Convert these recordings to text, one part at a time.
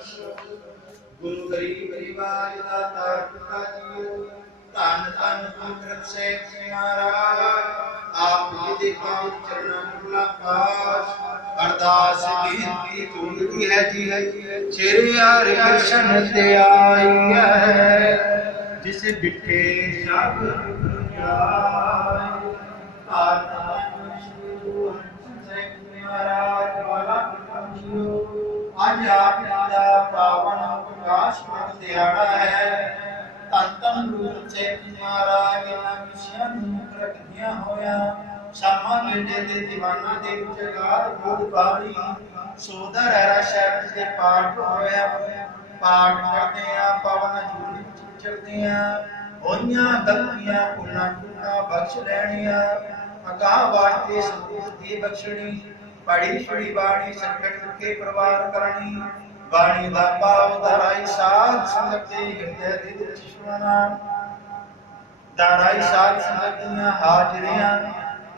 गुरु गरीब परिवार दाता पिता जियो धन धन गुरु सेठ महाराज आप जी दे पावन चरणों में पास अरदास बेनती जोड़ती है जी श्री हरि कृष्ण ते आई है जिस बिठे सब जाए महाराज वाला आज आप दा पावन प्रकाश पर्व दिहाड़ा है धन धन गुरु सेठ महाराज ना विषयां प्रगतियां होया शामा गेटे दे दीवाना दे जगात बोध बाणी सोदर हरा शब्द दे पाठ होया पाठ करते हैं पवन झूली चढ़ते हैं होइयां गलतियां भुलां चूकां बख्श लैणियां अगाह वास्ते सतगुर दी बख्शणी पढ़ी छड़ी बाणी संकट के प्रवार करनी बाणी दा पाव धराई साध संगत दे हृदय दे विच सुना धराई साध संगत दियां हाजरियां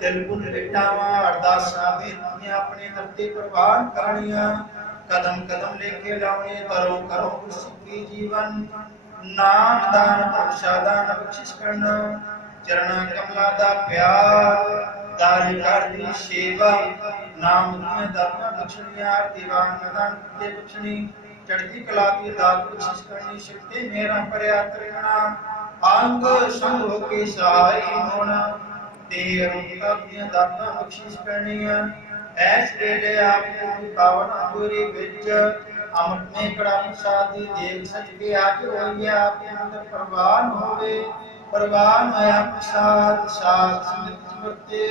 तिल गुण विटावां अरदासां बेनतियां अपने दर ते प्रवान करनियां कदम कदम लेके लाउने तरो करो सुखी जीवन नाम दान प्रसादान बख्शिश करना चरणा कमला दा प्यार दारी करदी सेवा नाम ਦੀਆਂ ਦਾਤਾਂ ਬਖਸ਼ਣੀਆਂ ਦੀਵਾਨ ਮਦਾਨ ਤੇ ਬਖਸ਼ਣੀ ਚੜ੍ਹਦੀ ਕਲਾ ਦੀ ਦਾਤ ਬਖਸ਼ਿਸ਼ ਕਰਨੀ ਸ਼ਕਤੀ ਮੇਰਾ ਭਰਿਆ ਤ੍ਰਿਗਣਾ ਅੰਗ ਸੰਗ ਹੋ ਕੇ ਸਹਾਈ ਹੋਣਾ ਤੇ ਰੂਪਾਂ ਦੀਆਂ ਦਾਤਾਂ ਬਖਸ਼ਿਸ਼ ਕਰਨੀਆਂ ਐਸ ਵੇਲੇ ਆਪ ਦੀ ਪਾਵਨ ਅਗੁਰੀ ਵਿੱਚ ਅਮਰਤ ਨੇ ਕੜਾ ਪ੍ਰਸਾਦ ਦੀ ਦੇਖ ਸਜ ਕੇ ਆਜ ਹੋਈਆ ਆਪ ਅੰਦਰ ਪ੍ਰਵਾਨ ਹੋਵੇ ਪ੍ਰਵਾਨ ਹੋਇਆ ਪ੍ਰਸਾਦ ਸਾਧ ਸੰਗਤ ਵਰਤੇ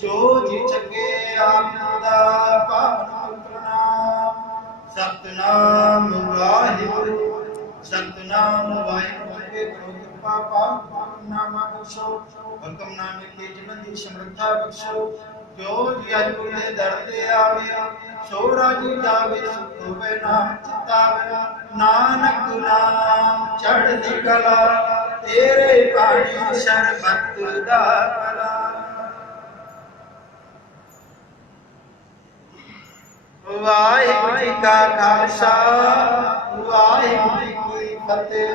जो जी चके आमदा पावन प्रणाम सतनाम वाहिगुरु सतनाम वाहिगुरु के कृपा पावन नामा बख्शो हुक्म नामे के जीवन दी समृद्धा बख्शो जो जी अज गुरु दे दर ते आवे सो राजी जावे सुख होवे नाम चितावे नानक नाम चढ़दी कला तेरे पानी शरबत दा कला वाहिगुरु जी का खालसा वाहिगुरु जी की फतेह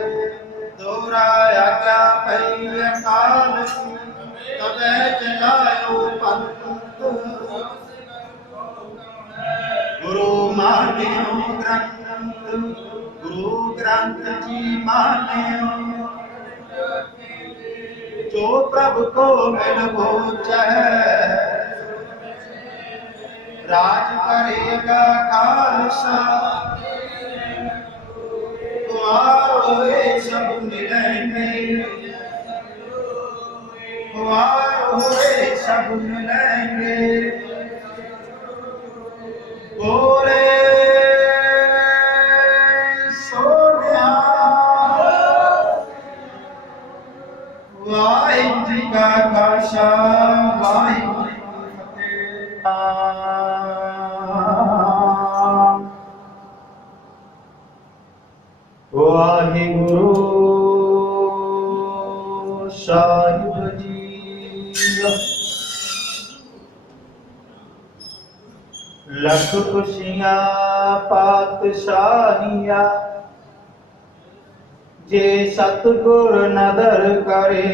दोहरा आज्ञा पई अकाल तबे चलायो पंथ गुरु मानियो गुरु ग्रंथ जी मानियो जो प्रभु को मिल वो चाहे राज करेगा खालसा द्वार होए सब मिलेंगे द्वार होए सब मिलेंगे बोले सोनिया वाहिगुरु जी का खालसा वाहिगुरु वाहिगुरु साहिब जी लख खुशियां पातशाहियां जे सतगुर नदर करे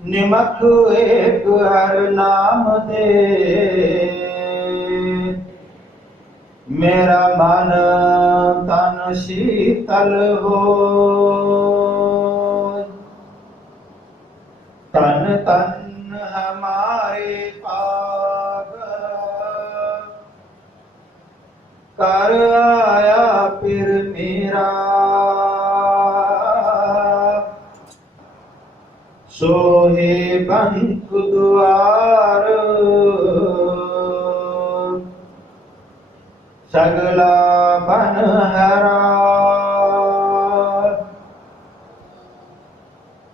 निमक एक हर नाम दे मेरा मन तन शीतल हो तन तन हमारे पाग कर आया फिर मेरा सोहे बंक द्वार सगला बन हरा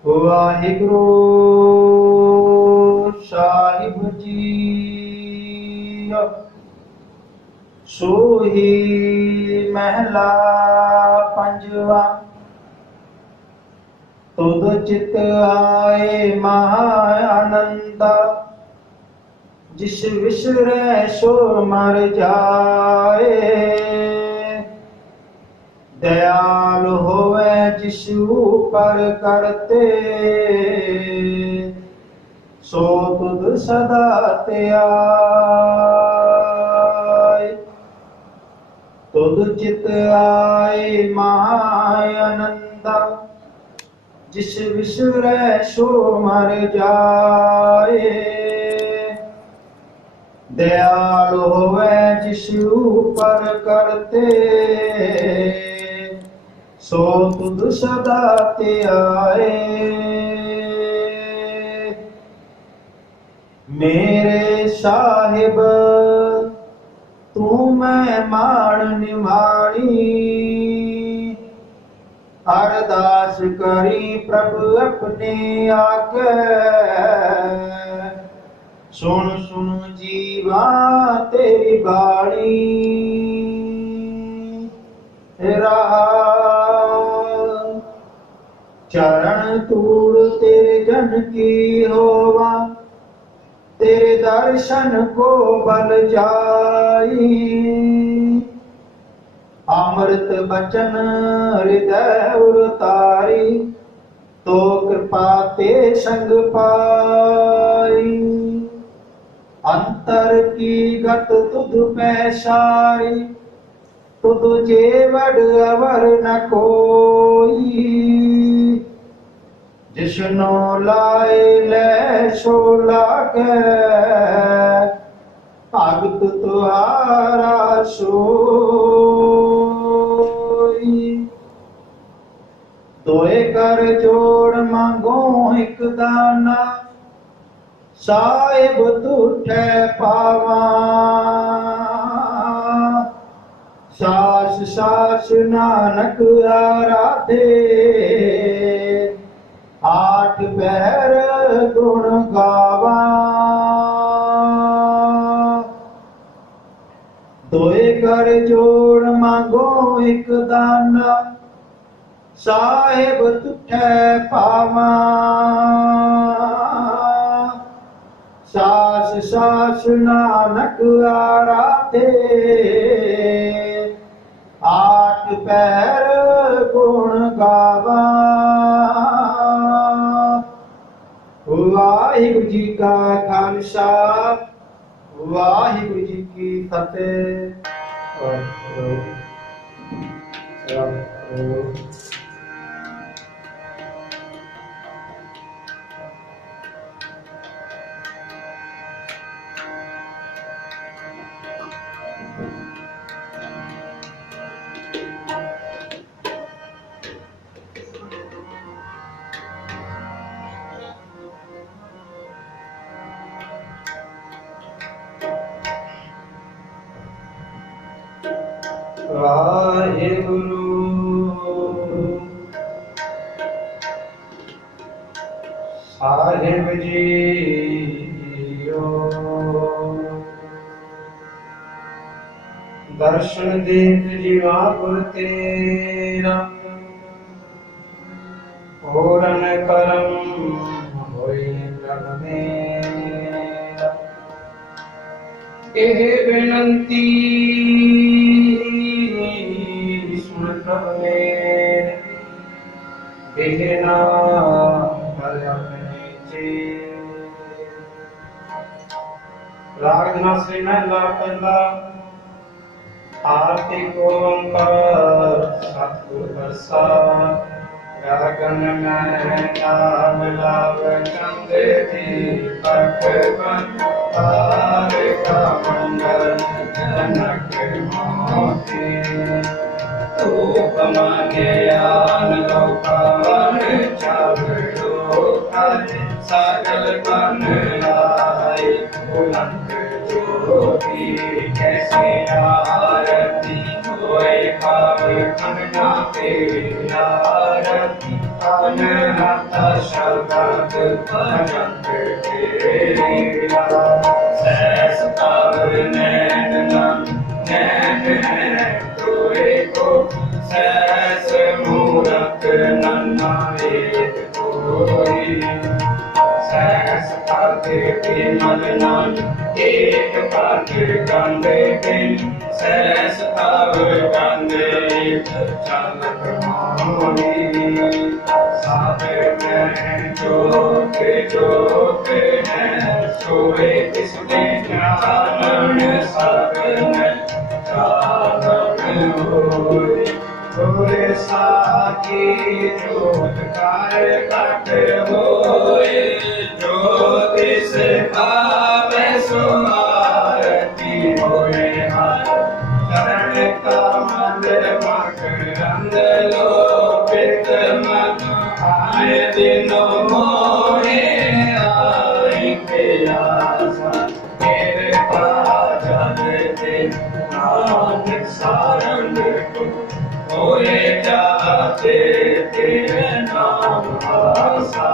वाहिगुरु साहिब जी सोही महला पंजवा तुद चित आए महा आनंदा जिस विसरै सो मर जाए। दयाल होवे जिस ऊपर करते, सो तुध सदा त्याय। तुध चित आए महानंदा, जिस विसरै सो मर जाए। दयाल होवे जिस ऊपर करते, सो तुध सदा त्याए। मेरे साहिब तू मैं मान निमाणी, अरदास करी प्रभु अपने आगे। सुन सुन जीवा तेरी बाणी, चरण तूड़ तेरे जन की होवा, तेरे दर्शन को बल जाई। अमृत बचन हृदय उतारी, तो कृपा ते संग पाई। अंतर की गत तुध पैसारी, तुध जेवड़ अवर न कोई। जिसनो लाए ले सो लागे, भगत तुहारा सोई। दोए कर जोड़ मांगो एक दाना, साहिब तुठे पावा। सास सास नानक आराधे, आठ पहर गुण गावा। दोए कर जोड़ मांगो एक दाना, साहिब तुठे पावा। सास सास नानक आराधे, आठ पैर गुण गावा। वाहिगुरु जी का खालसा, वाहिगुरु जी की फतेह। वाहिगुरु साहिब जीओ, दर्शन देख जीवा गुर तेरा। पूरन करम होई प्रभ मेरा। एह बेनंती सुन प्रभ मेरे, देहना भर अपने चेरे। राग न से महला पहला, आरती ओंकार सतगुर प्रसाद। गगन में नाम लाव चंद्र दीपक बन, तारका मंडल जनक मोती। धूप मांगे आन लोकान, चावड़ो खाए सागल बन आए। बुलंद ज्योति कैसे आरती, होए भाव खंडा तेरी आरती। अनहत शब्द भजन तेरा, सहस तव नैन नैन है तोरे को। सहस मूरत नन्ना एक कोई, सहस तव के मगनान एक पग कंधे पे सहस तब कंधे चालक मोरी सब में जोत है सोए किसने ज्ञान सब में चालक होए थोड़े साकी जोत काय कट होए ज्योतिष भावे सुमारती होए चरण कमल मकरंद लोपित मन आए दिनो मोहे आई के आशा मेरे पाजल दे नानक सारंग को होए जाते तेरे नाम आशा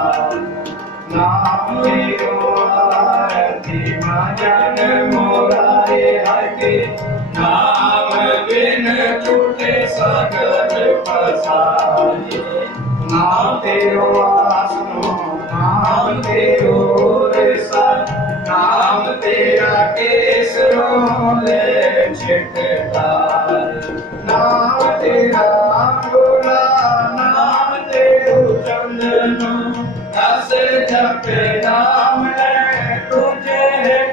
नाम मेरो आरती भजन मोरारे हटे नाम बिन छूटे सगल पसारे नाम तेरो आसनो नाम तेरो रसा नाम तेरा केसरो ले छिटकार नाम तेरा गुला नाम तेरो चंदनो दस जपे नाम है तुझे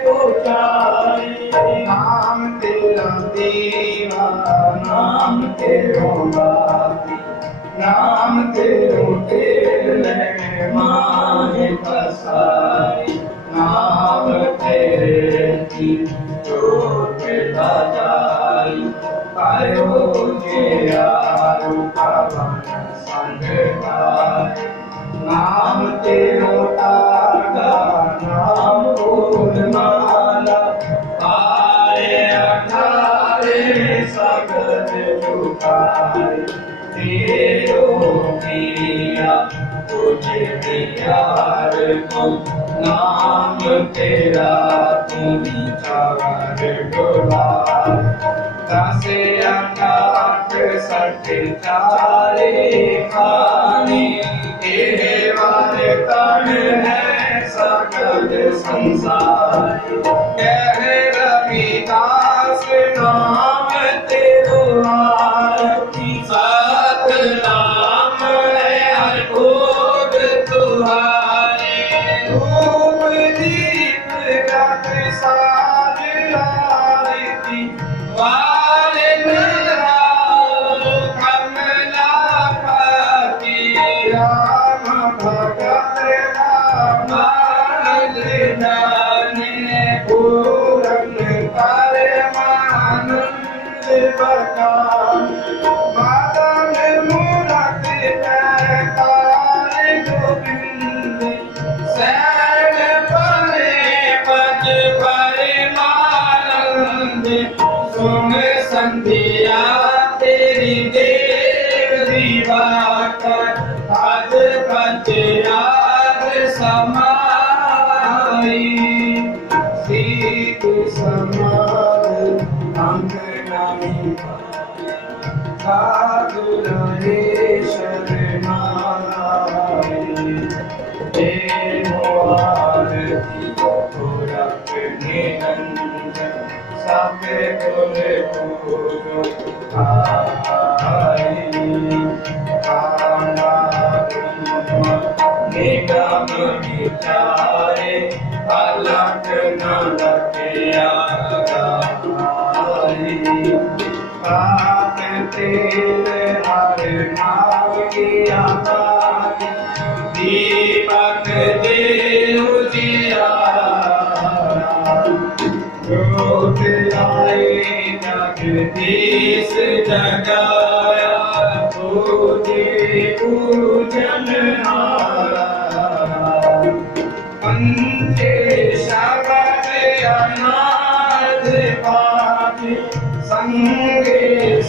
पुजारी नाम तेरा दीवा नाम तेरो बाती नाम तेरो तेरे माहे पसारी नाम तेरे की जोत लगाई पायो जे आरु पवन संग गाय नाम तेरो तागा नाम बोल माला आए अठारे सगल झुकाए तेरो किया तुझे प्यार को नाम तेरा तुम चावर डोला दसे अठाठ सठ चारे खाने तेरे वाले तन है सकल संसार कह रविदास नाम तेरो आरती सत नाम है हर भोग तुम्हारे धूप दीप गत साज आरती वाले कमला पति राम भगत राम पूरन करे मानंद बखान मदन मूरत जयकार गोविंद सैन परे पद परमानंद सुन संध्या तेरी देव दिवाकर पद पद याद समाई सीत समार अंग नहीं साधु रहे शरणाई देव आरती गोरख निरंजन सब कुल पूजो आई काना निगम विचारे अलग न लगिया गाई पाप तेरे हर नाम किया दीपक देव जिया ज्योत लाए जगदीश जगाया तुझे पूजन हारा पंचे शबद अनाथ पाति संगे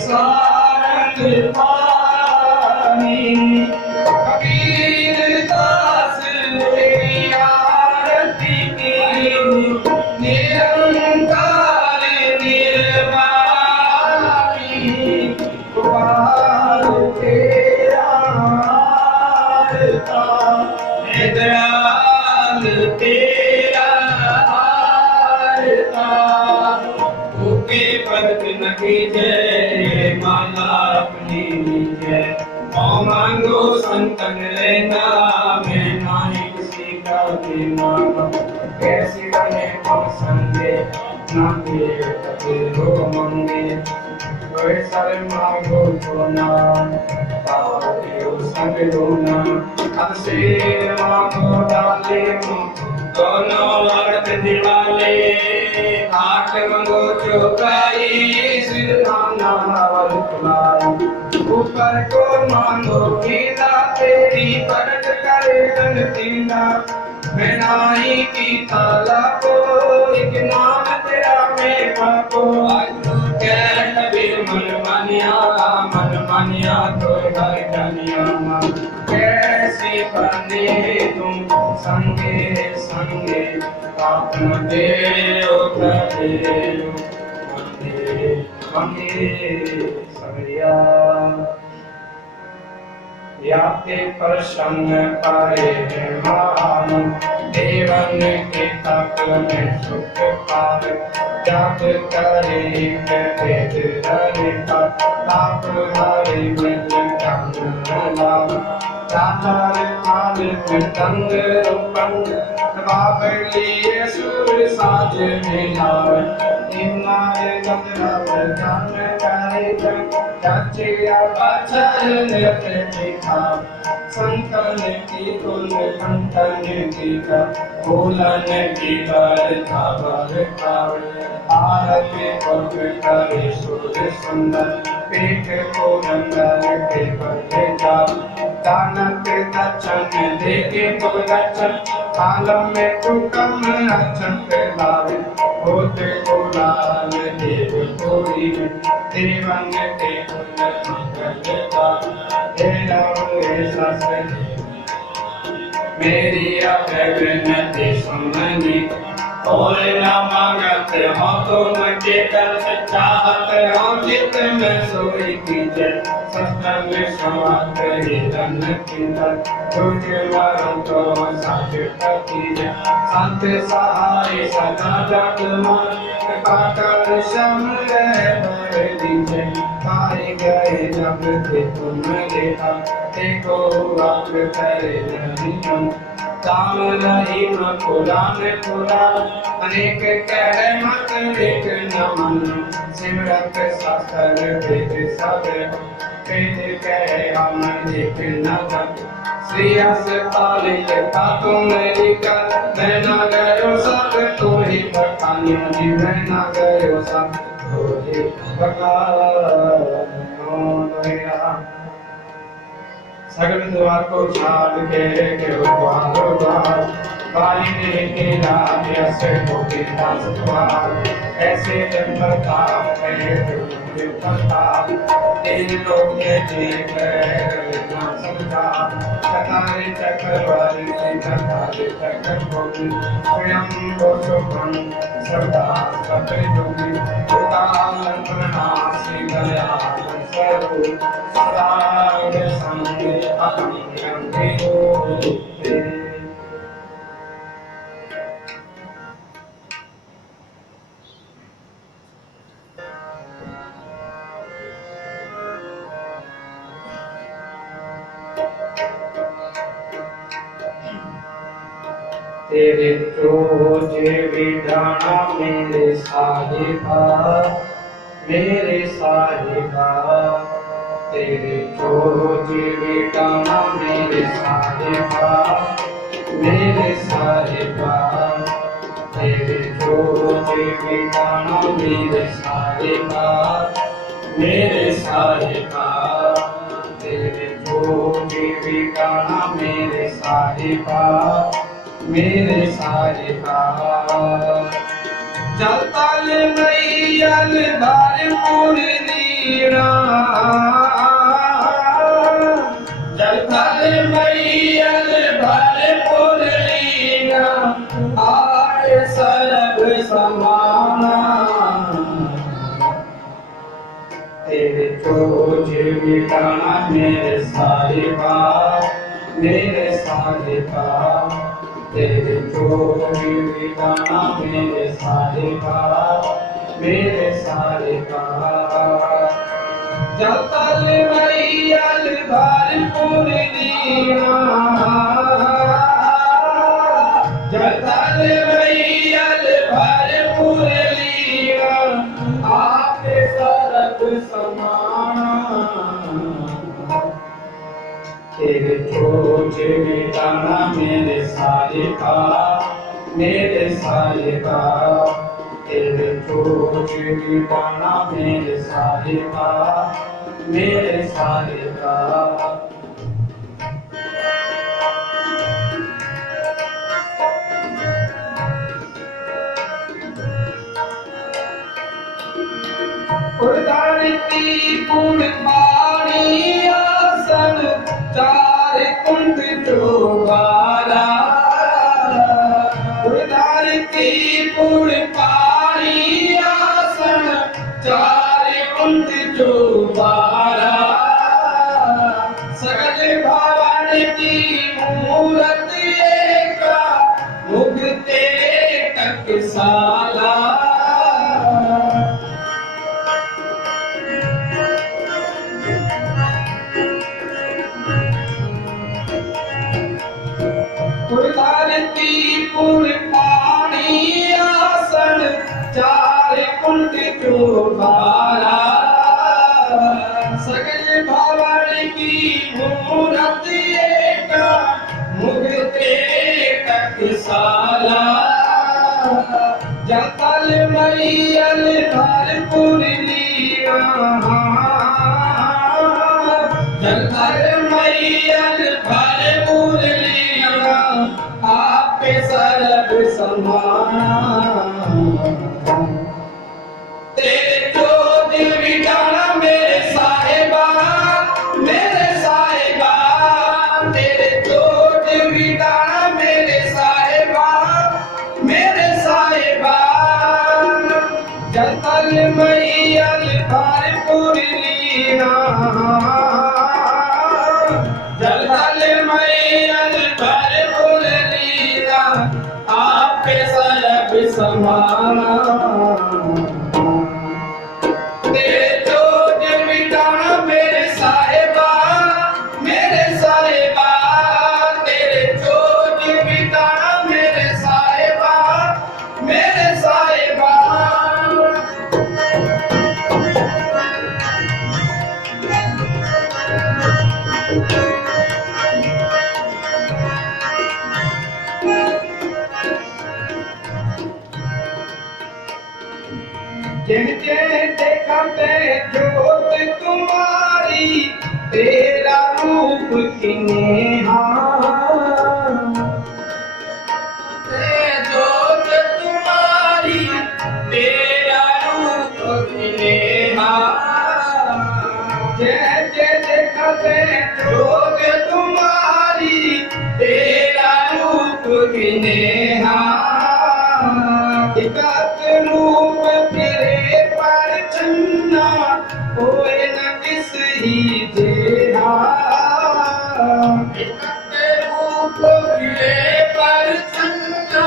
सारंग पानी कबीर दास आरती की निरंकार निर्वाणी गोपाल तेरा आरता निद्राल तेरा के परत न कीजे माला अपनी लीजे ओ मांगो संतन लेना मैं नाही किसी का देना कैसे बने तुम संगे ना के हो मंगे कोई सर मांगो तो ना पाओ संग दोना अब से मांगो डाले दोनों लड़त दिवाले आठ मंगो चौकाई सिर खाना वलकुलाई ऊपर को मांगो कीला तेरी परत करे गन तीना मैं नाही की ताला को एक नाम तेरा मैं पापो कह कबीर मन मानिया तो घर जानिया कैसी बने तुम संगे संगे आपन दे सरिया याते प्रसन्न पाए मान देवन के तक में सुख पाए जात करे वेद हरे का ताप हरे मिल कंग लाभ चाचार काल तंग रूपंग बाबली सुर साज मिलाव निमाय गंधर्व जान करे चाचिया पाचर नृत्य दिखा संतन की कुल कंठन की का बोलन की कर खबर आरती पग करे सुर सुंदर पेट को रंगन के बजे जा दानक दक्षिण देके तो दक्षिण कालम में तू कम अक्षत लावे होते को लाल देव कोरी देवन के कुलता हे राम हे सस मेरी अभिनति सुननी और न मांगते हो तुम के कर चाहते हो चित में सोई कीजे सत्संग समात हिरन कीर्तन तुझे वरों तो साच कीजे संत सहाय सदा जग मन पाकर शमल भर दीजे पाए गए जब ते तुम देखा देखो आप करे नहीं काम रही न पुराण अनेक कह मत एक न मन सिमरत शास्त्र वेद सब वेद कह हम एक न जग श्री अस्पताल के पातों मेरी कर मैं न गयो सब तो ही बखानियों जी मैं न गयो सब तो ही बखानियों सगल द्वार को छाड़ के द्वार वाली ने तेरा ऐसे को कितना द्वार ऐसे जब प्रताप है प्रताप तेरे लोग ये देख ना समझा सतारे चक्रवाली सतारे चक्रवाली स्वयं को सुखम सदा सब जोगी उदार प्रणासी गया स्वरूप सदा संगे अहम गंगे तेरे चोज विधाना मेरे साहिबा तेरे चोज विधाना मेरे साहिबा तेरे चोज विधाना मेरे साहिबा तेरे चोज विधाना मेरे साहिबा जलतल मैयल धार मुरलीरा जलतल मैयल धार मुरलीरा आय सरग समाना तेरे चोज विटाना मेरे साहिबा तेरे चोज विटाना मेरे साहिबा सारे का जल तल मैयल भरपूर लीला जल तल मैयल भरपूर लीला आप सरब समाना तेरे चोच मिटाना मेरे सारे का तेरे चोच मिटाना मेरे सारे का उदारती पुरबाणी आसन चार कुंड चौबारा उदारती पुरबाणी आसन चार कुंड चौबारा सकल भवन की मूरत एका मुगते टकसाला उदारती पुरबाणी आसन चार कुंड चौबारा सकल भवन की मूरत एका मुगते टकसाला जल तल मैयल भरपूर लीला जल तल मैयल भरपूर लीला आप सरब समाना तेरे चोज मिटाना मेरे साहिबा तेरे चोज मिटाना मेरे साहिबा जल तल मैयल भरपूर लीला जल तल मैयल भरपूर लीला आप सरब समाना तेरे चोज मिटाना मेरे साहिबा तेरे चोज मिटाना मेरे साहिबा जिनके देखा ते जोत तुम्हारी तेरा रूप किन्हें जोत तुम्हारी तेरा रूप किन्हें जैसे देखा ते जोत तुम्हारी तेरा रूप किन्हें एकाक रूप फिरे पर चन्ना कोई न किस ही जेहा एकाक रूप फिरे पर चन्ना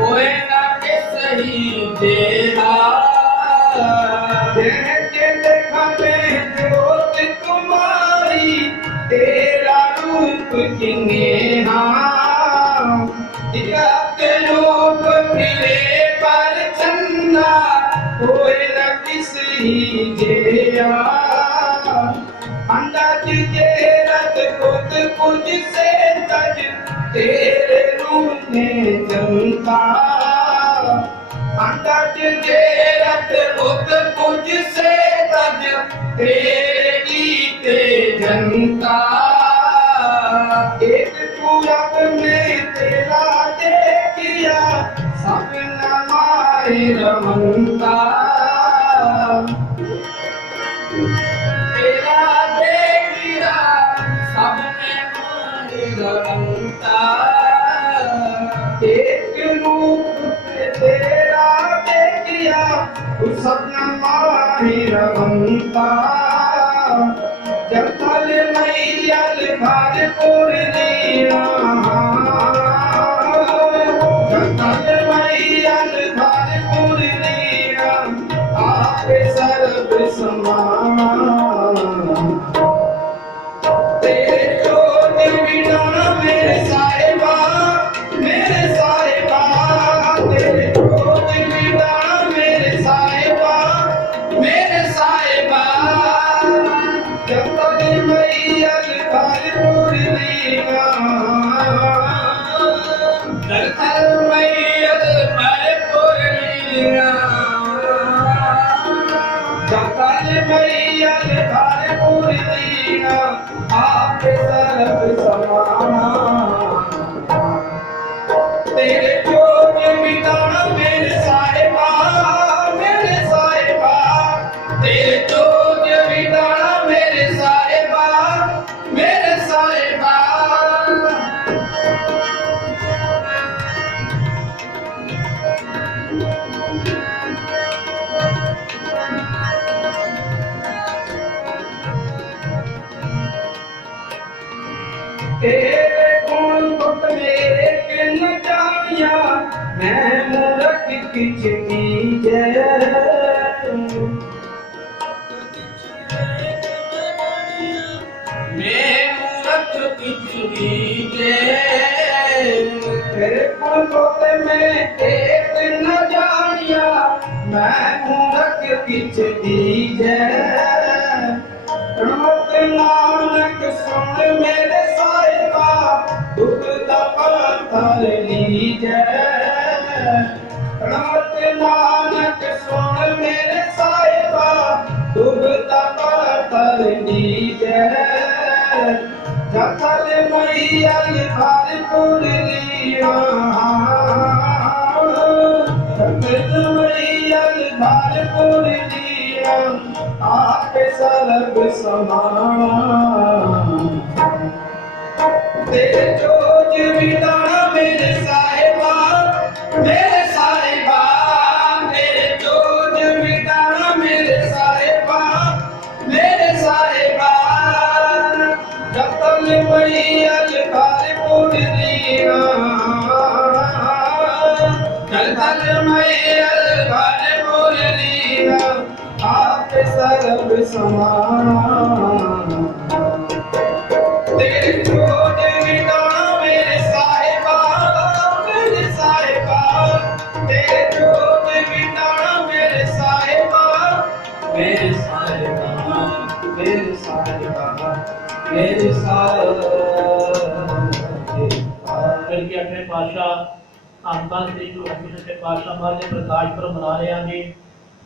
कोई न किस ही जेहा जैसे देखा मैं जोत तुम्हारी तेरा रूप किन्हें एकाक रूप फिरे पर चन्ना कोई न किस ही जेया अंदाज जेरत खुद कुछ से तज तेरे रूप में जनता अंदाज जेरत खुद कुछ से तज तेरे गीते जनता एक पूरब में तेरा देखिया सब नमाए रमनता तेरा देखिया सब नमाए रमनता एक रूप तेरा देखिया सब नमाए रमनता जल तल मैयल भरपूर लीला जल तल मैयल भरपूर लीला आप समान तेरे जोत बिना मेरे साहिबा तेरे जोत बिना मेरे साहिबा जब तक मैया घर मुरलीना जब तक मैया घर मुरलीना जब तक मैया घर मुरलीना आप सर्व समान तेरे जोत बिना मेरे साहिबा तेरे जोत बिना मेरे साहिबा तेरे गुण गुट मेरे किन जानिया मैं मूरख किछ कीजै मैं मूरख किछ कीजै तेरे गुण गुट में एक न जानिया मैं मूरख किछ कीजै रमत नानक सुन मेरे साहिबा दुख दा पत्थर लीजै रमत नानक सुन मेरे साहिबा दुख दा पत्थर लीजै जथल मैया घर पुरलिया जथल मैया घर पुरलिया आप सर्व समान तेरे जोत बिना मेरे साहिबा तेरे जोत बिना मेरे साहिबा जब तक मैया घर पुरलिया जब तक मैया घर पुरलिया आप सर्व समान तेरे जोत बिना मेरे साहिबा तेरे जोत बिना मेरे साहिबा करके अपने पातशाह आमदान श्री गुरु हरगोबिंद ਸਾਹਿਬ ਪਾਤਸ਼ਾਹ ਮਹਾਰਾਜ ਦੇ ਪ੍ਰਕਾਸ਼ ਪੁਰਬ ਮਨਾ ਰਹੇ ਹਾਂ ਜੀ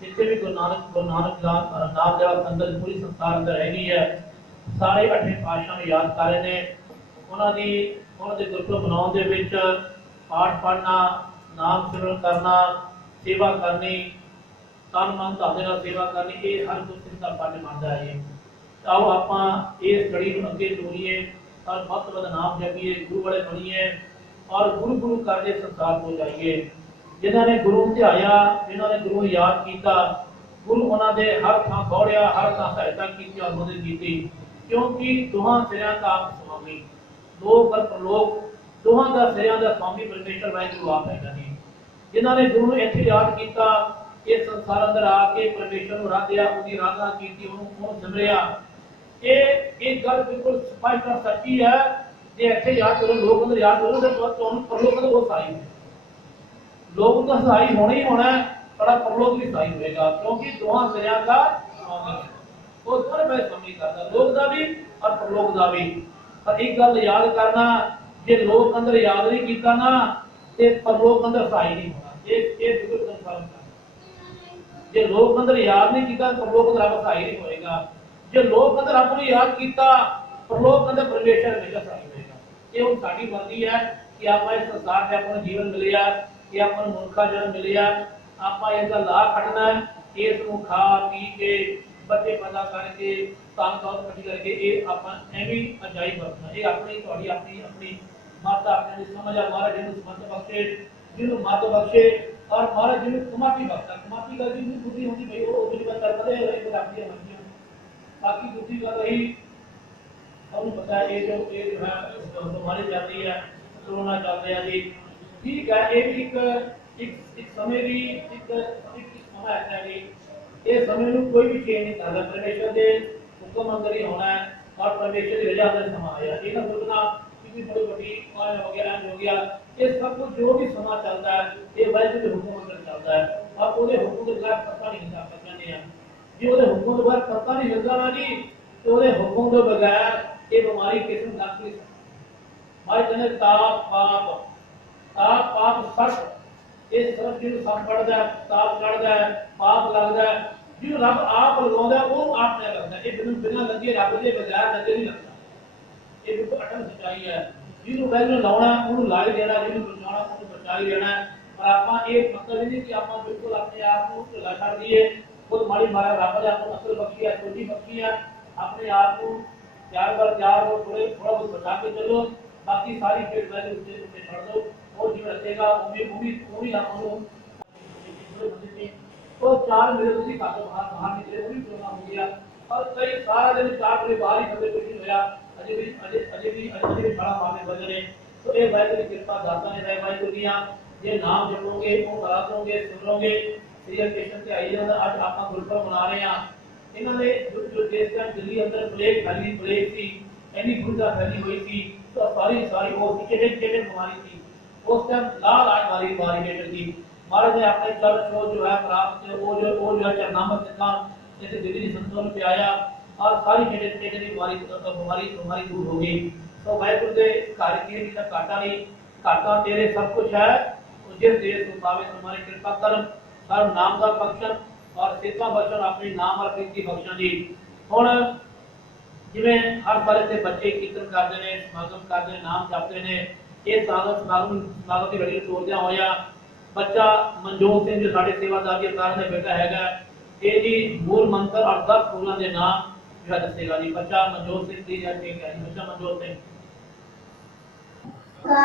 ਜਿੱਥੇ ਵੀ ਗੁਰੂ ਨਾਨਕ ਨਾਮ ਦੇਵਾ ਸੰਗਤ ਪੂਰੀ ਸੰਸਾਰ ਅੰਦਰ ਹੈਗੀ ਹੈ ਸਾਰੇ ਅੱਠਵੇਂ ਪਾਤਸ਼ਾਹ ਨੂੰ ਯਾਦ ਕਰ ਰਹੇ ਨੇ ਉਹਨਾਂ ਦੇ ਗੁਰਪੁਰਬ ਮਨਾਉਣ ਦੇ ਵਿੱਚ ਪਾਠ ਪੜ੍ਹਨਾ ਨਾਮ ਸਿਮਰਨ ਕਰਨਾ ਸੇਵਾ ਕਰਨੀ ਤਨ ਮਨ ਧਨ ਦੇ ਨਾਲ ਸੇਵਾ ਕਰਨੀ ਇਹ ਹਰ ਗੁਰਸਿੱਖ ਦਾ ਫਰਜ਼ ਬਣਦਾ ਹੈ ਜੀ ਆਓ ਆਪਾਂ ਇਸ ਕੜੀ ਨੂੰ ਅੱਗੇ ਤੋਰੀਏ और बहुत बड़ा नाम जपिए गुरु वाले बनिए और गुरु गुरु करके संसार हो जाइए जिन्होंने गुरु ध्याया जिन्होंने गुरु याद किया गुरु उन्होंने हर थां दौड़िया हर थां सहायता की और मदद की क्योंकि दोहां सिरियां का स्वामी लोक और प्रलोक दोहां का सिरियां का स्वामी परमेश्वर वाहिगुरु आप है जी जिन्होंने गुरु इत्थे याद किया इस संसार अंदर आके परमेश्वर को राधिया उसकी आराधना की उन्होंने सिमरिया ਇਹ ਗੱਲ ਬਿਲਕੁਲ ਸਪਸ਼ਟ और सच्ची है जे ਇੱਥੇ याद करो लोग अंदर याद करो तो ਤੁਹਾਨੂੰ परलोक ਦਾ ਬਹੁਤ ਸਹਾਈ ਹੈ लोग का सहाई होना ही होना है बड़ा परलोक भी सहाई होएगा क्योंकि दोहां सिरियां का वो दोनों में स्वामी करता लोक का भी और परलोक का भी पर एक गल याद करना जे लोक अंदर याद नहीं किया ना ते परलोक अंदर सहाई नहीं होना ये बिल्कुल कंफर्म है जे लोक अंदर याद नहीं किया परलोक अंदर आपका सहाई नहीं होएगा जो लोग अंदर अपनी याद किया परलोक अंदर परमेश्वर हमेशा सहाय होएगा ये हुण साडी मर्जी है कि आप इस संसार में अपना जीवन मिलिया कि अपन मुल्खा जन्म मिलिया आप इसका लाभ कटना है इस खा पी के बच्चे पैदा करके तान तौर इकट्ठी करके ये अपन एवं अजाई वरतना ये अपनी थोड़ी अपनी अपनी माता अपने समझ आ महाराज जिन्होंने समर्थ बख्शे जिन्होंने मत बख्शे और महाराज जिन्होंने कुमापी बख्शा कुमापी का जिन्होंने बुद्धि होती भाई वो उसी बात कर रहे हैं अपनी मर्जी बाकी दूसरी बात रही हम पता है ये जो है बीमारी चल रही है कोरोना चल रहा है जी ठीक है ये भी एक समय भी एक समय है जी ਇਹ ਸਮੇਂ ਨੂੰ ਕੋਈ ਵੀ ਚੇਂਜ ਨਹੀਂ ਕਰਦਾ, ਪਰਮੇਸ਼ਰ ਦੇ ਹੁਕਮ ਅੰਦਰ ਹੀ ਹੋਣਾ ਹੈ ਔਰ ਪਰਮੇਸ਼ਰ ਦੀ ਰਜ਼ਾ ਅੰਦਰ ਸਮਾਂ ਆਇਆ। ਇਹ ਨਾ ਸੋਚਣਾ ਕਿ ਬੜੀ ਵੱਡੀ ਕਾਲ ਹੋ ਗਿਆ ਹੋ ਗਿਆ। ਇਹ ਸਭ ਕੁਝ ਜੋ ਵੀ ਸਮਾਂ ਚੱਲਦਾ ਹੈ ਇਹ ਵਾਹਿਗੁਰੂ ਦੇ ਹੁਕਮ ਅੰਦਰ ਚੱਲਦਾ ਹੈ ਔਰ ਉਹਦੇ ਹੁਕਮ ਦੇ ਬਗੈਰ ਪਤਾ ਨਹੀਂ ਹੁੰਦਾ। ਆਪਾਂ ਕਹਿੰਦੇ ਆ ਜੇ ਉਹਦੇ ਹੁਕਮ ਤੋਂ ਬਗੈਰ ਪਤਾ ਨਹੀਂ ਹਿਲਦਾ ਨਾ ਜੀ, ਤੇ ਉਹਦੇ ਹੁਕਮ ਤੋਂ ਬਗੈਰ ਇਹ ਬਿਮਾਰੀ ਕਿਸੇ ਨੂੰ ਲੱਗ ਨਹੀਂ ਸਕਦੀ। ਮਾਰੇ ਕਹਿੰਦੇ ਤਾਪ ਪਾਪ ਸੱਟ, ਇਹ ਸਭ ਜਿਹਨੂੰ ਸੱਪ ਪੜਦਾ ਤਾਪ ਚੜਦਾ ਪਾਪ ਲੱਗਦਾ, ਜਿਹਨੂੰ ਰੱਬ ਆਪ ਲਗਾਉਂਦਾ ਉਹ ਆਪ ਨਹੀਂ ਲੱਗਦਾ। ਇਹ ਬਿਨਾਂ ਲੱਗੇ ਰੱਬ ਦੇ ਬਗੈਰ ਨਜ਼ਰ ਨਹੀਂ ਲੱਗਦਾ। ਇਹ ਬਿਲਕੁਲ ਅਟਲ ਸੱਚਾਈ ਹੈ। ਜਿਹਨੂੰ ਵੈਲਿਊ ਲਾਉਣਾ ਉਹਨੂੰ ਲਾ ਦੇਣਾ, ਜਿਹਨੂੰ ਬਚਾਉਣਾ ਉਹਨੂੰ ਬਚਾ ਹੀ ਲੈਣਾ। ਪਰ ਆਪਾਂ ਇਹ ਮਤਲਬ ਨਹੀਂ ਕਿ ਆਪਾਂ ਬਿਲਕੁਲ ਆਪਣੇ ਆਪ ਨੂੰ ਢਿੱਲਾ ਛੱਡ ਦਈਏ। ਖੁਦ ਮਾੜੀ ਮਾਰਾ ਰੱਬ ਨੇ ਆਪਾਂ ਨੂੰ ਅਕਲ ਬਖਸ਼ੀ ਹੈ, ਛੋਟੀ ਬਖਸ਼ੀ ਹੈ। ਆਪਣੇ ਆਪ ਨੂੰ ਚਾਰ ਹੋ ਥੋੜਾ ਬਹੁਤ ਬਚਾ ਕੇ ਚੱਲੋ, ਬਾਕੀ ਸਾਰੀ ਖੇਡ ਵੈਲਿਊ ਉੱਤੇ ਛੱਡ ਦਿਓ। ਉਹ ਜਿਵੇਂ ਰੱਖੇਗਾ ਉਹ ਵੀ ਆਪਾਂ ਨੂੰ ਉਹ 4 ਮਹੀਨੇ ਤੁਸੀਂ ਘਰ ਤੋਂ ਬਾਹਰ ਨਿਕਲੇ ਉਹ ਵੀ ਪ੍ਰੋਗਰਾਮ ਹੋ ਗਿਆ। और कई सारा दिन 4 बजे बाहर ही कभी कुछ नहीं होया, अजय भी बड़ा मारने बज रहे। तो ये वाहिगुरू की कृपा दाता ने रहे वाहिगुरू दियां ये नाम जपोगे वो करा दोगे सुनोगे श्री कृष्ण से आई जाता। आज आप गुरपुरब मना रहे हैं। इन्होंने जो देश का दिल्ली अंदर प्लेग थी एनी गुर्दा फैली हुई थी, तो सारी वो चिकन बीमारी थी उस टाइम लाल आग वाली बीमारी बेटर थी। महाराज ने अपने चर्च को जो है प्राप्त वो जो है चरनामत लिखा जैसे दिल्ली संतों पे आया और सारी बीमारी दूर हो गई। तो वाहिगुरू दे घर के भी घाटा नहीं, घाटा तेरे सब कुछ है। जिस देश को पावे तुम्हारी कृपा कर सर्व नाम का बख्शन और सेवा बख्शन अपने नाम और प्रीति बख्शन जी। हुण जिवें हर साल से बच्चे कीर्तन करते हैं, समागम करते हैं, नाम जपते हैं। ये समागम की घड़ी तोड़दਿਆਂ होया बच्चा मनजोत सिंह जो साडे सेवादार के कारण ने बेटा हैगा ये जी मूल मंत्र और 10 फूलों के नाम जो दसेगा जी। बच्चा मनजोत सिंह जी है ठीक है बच्चा मनजोत सिंह का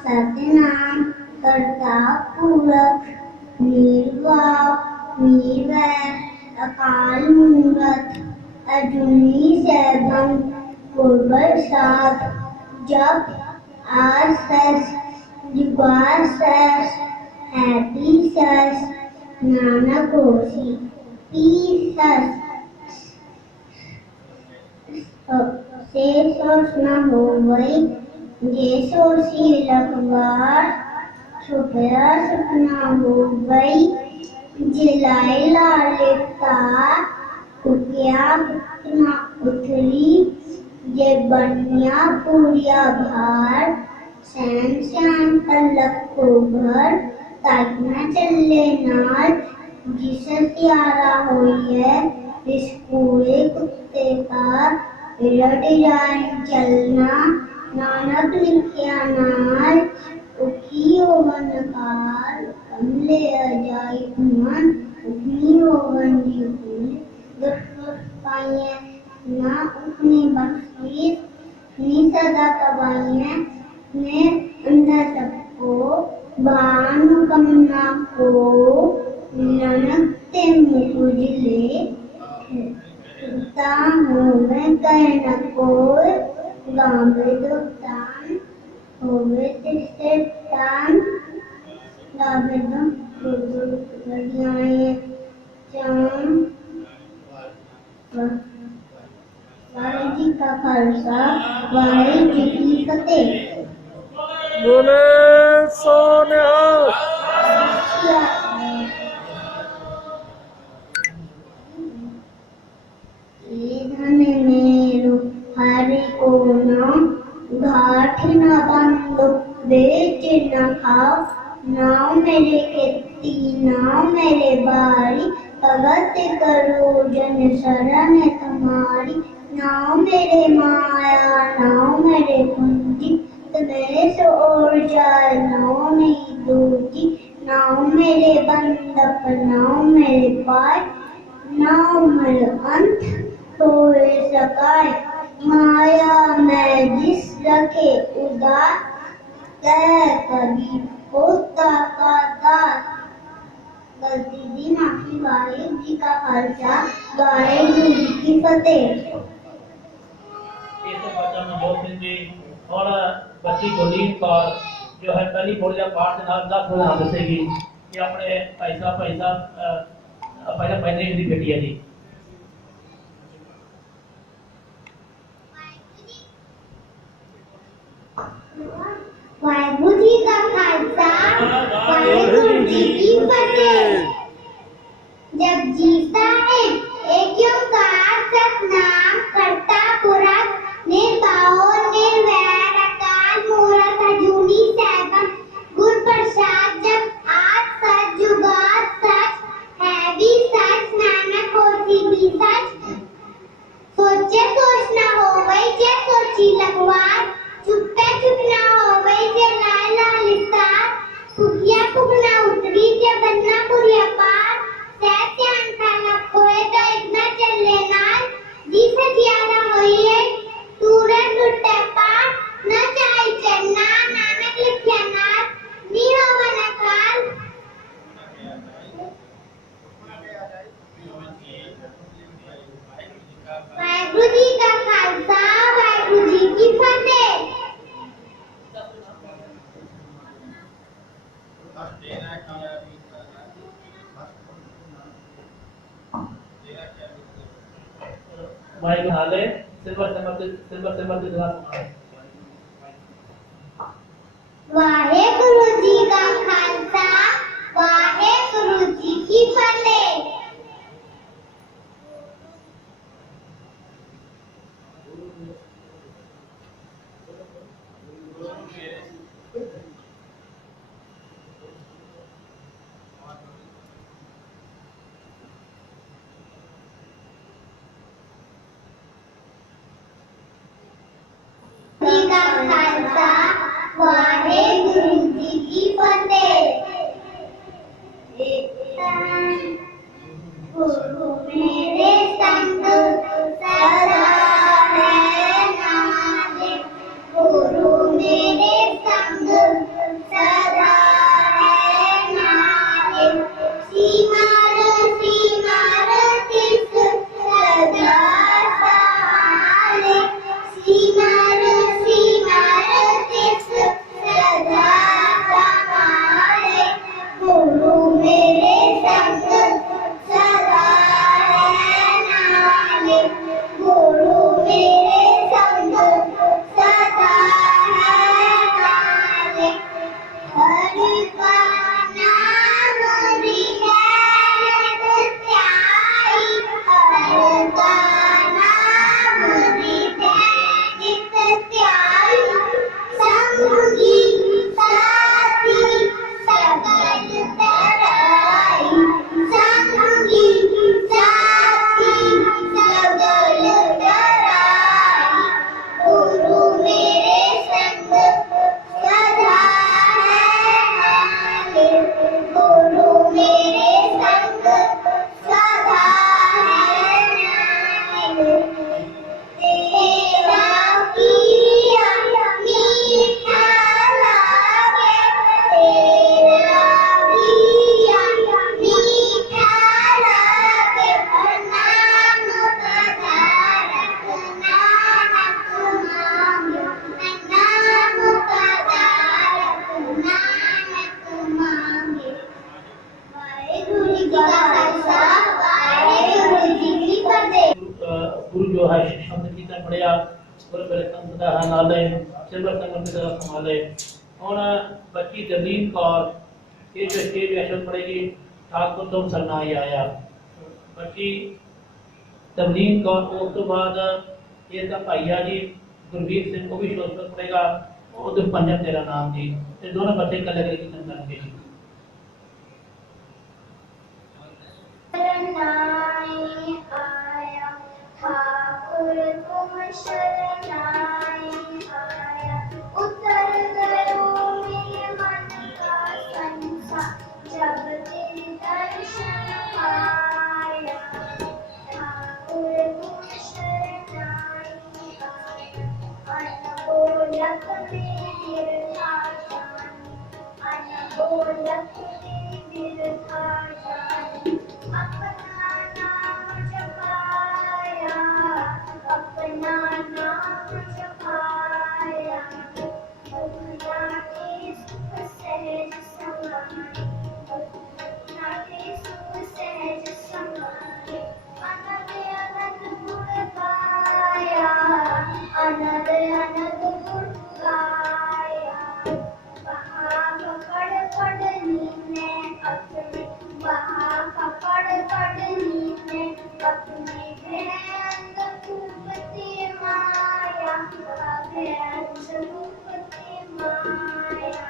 सतनाम करता पूरक निर्वाह नीरवैर अकाल मूरत अजूनी सैभम पूर्वज साथ जप आर सस जुगार सस हैप्पी सस नानक होसी पी सस से सोच न हो गई जैसो सी रखवार छुपया सपना हो गई जिलाई लालिता कुकिया ना उथली जे बनिया पूरिया भार सैन श्याम तलक को भर ताकना चले नाच जिसे प्यारा हुई है इस पूरे कुत्ते का डिजाइन चलना नानक लिखिया नाच उठी ओवनकार कमले अजाई मन उठनी ओवन दी हुई दुष्ट पाइए ना उठनी बख्शी नी सदा कबाइए ने अंधा सबको बानु कमना को ननकते मुकुजले ता होवे कहना कोई गांवे दुतान होवे तिस्ते तान गांवे दो गड़ियाए चाम वाहे जी का खालसा वाहे जी की फतेह। बोले सोनिहाल। धन मेरो हरि को नाम घाट न बंदो बेच न खाओ नाव मेरे खेती नाव मेरे बारी भगत करो जन शरण तुम्हारी नाव मेरे माया नाव मेरे कुंजी मेरे से और जाए नाव नहीं दूजी नाव मेरे बंदप नाव मेरे पाए नाव मेरे अंत होए सकाए माया में जिस रखे उदार तय कभी होता का दार। गलती दी माफी वाहिगुरू जी का खालसा वाहिगुरू जी की फतेह। बच्चा मनजोत सिंह जी और बच्ची गुरलीन कौर जो है पहली बोलिया पाठ के नाम 10 बोलियां दसेगी कि अपने भाई साहब पहले हिंदी बेटी है जी। वाहिगुरु जी का खालसा वाहिगुरु जी की फतेह। जब जीता है एक ओंकार सतनाम करता पुरख निर्भयो निर्वैर अकाल मूरत अजूनी सैभम गुर प्रसाद। जब आज सच जुगात सच है भी सच नानक होती भी सच। सोचे सोच न हो गई जे सोची लगवार चुपे चुप न हो गई जे लाल लालिता पुगिया पुगना उतरी जे बनना पुरिया पार सत्यान था न खोए तो इतना चले नाल जी से जियारा होई है तूरे लुटे पार न चाहे चन्ना नानक लिखिया नाल नी होवन काल। वाहिगुरु जी का खालसा वाहिगुरु जी की फतेह। वाहिगुरु हाले सिल्वर समर्पित वाहिगुरु जी का खालसा वाहिगुरु जी की फतेह। जी का खालसा वाहिगुरु जी की फतेह। गुरु मेरे संग सदा है नानक गुरु मेरे संग सदा है नानक सीमार तिस सदा सहारे सीमार तिस सदा सहारे गुरु मेरे संग सदा है नानक गुरु मेरे संग सदा है नानक। हरि का नाम हृदय ध्याई हरि का नाम हृदय ध्याई संगी साथी सगल तराई संगी साथी सगल तराई गुरु मेरे संग सदा है नानक गुरु मेरे संग सदा है नानक। तेरा किया मीठा लागे तेरा किया मीठा लागे नाम पधारक नानक मांगे नाम पधारक नानक मांगे। वाहिगुरु जी का खालसा वाहिगुरु जी की फतेह। गुरु जो है शब्द कीर्तन पढ़िया गुरु मेरे संत सदा है नाले सिल्वर समर्पित संभाले। और बच्ची जमीन कौर ये जो स्टेज व्यासन पढ़ेगी ठाकुर तुम सरनाई आया बच्ची तमलीन कौर को। उस तो बाद ये था भाईया जी गुरवीर सिंह को भी शोषक पड़ेगा उधर पंजब तेरा नाम जी। ये दोनों बच्चे कल लगे कीर्तन करेंगे जी। शरणाई आया ठाकुर तुम शरणाई आया उतर गयो मेरे मन का संसार जब तेरे दर्शन आया ठाकुर तुम शरणाई आया अनबोलक में गिरधा जानी अनबोलक में गिरधा जानी अपना नाम जपाया अपना नाम अपने ध्यान रघुपति माया, ध्यान रघुपति माया।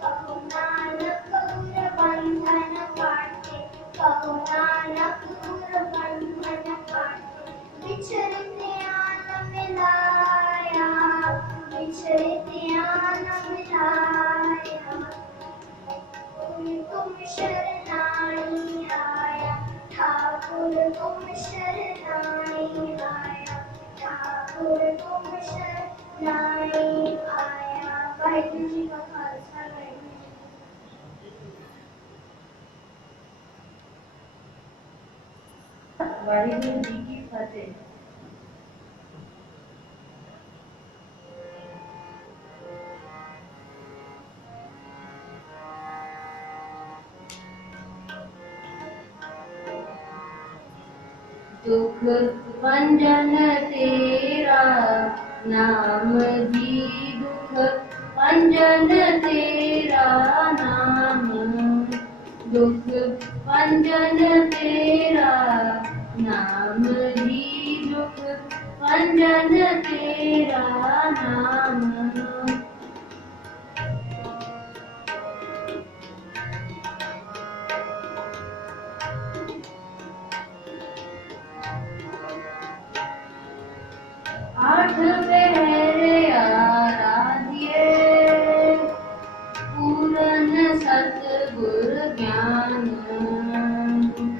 कहो नानक उर बंधन काटे, कहो नानक उर बंधन काटे। बिछड़ते आन मिलाया, बिछड़ते आन मिलाया। तुम शरणाई आया, ठाकुर तुम शरणाई आया, ठाकुर तुम शरणाई आया। वाहिगुरु जी का खालसा, वाहिगुरु जी की फतेह। वाहिगुरु जी की फतेह। दुख भंजन तेरा नाम जी, दुख भंजन तेरा नाम, दुख भंजन तेरा नाम जी, दुख भंजन तेरा नाम। आठ पहरे आराध्य, पूरन सतगुर ज्ञान,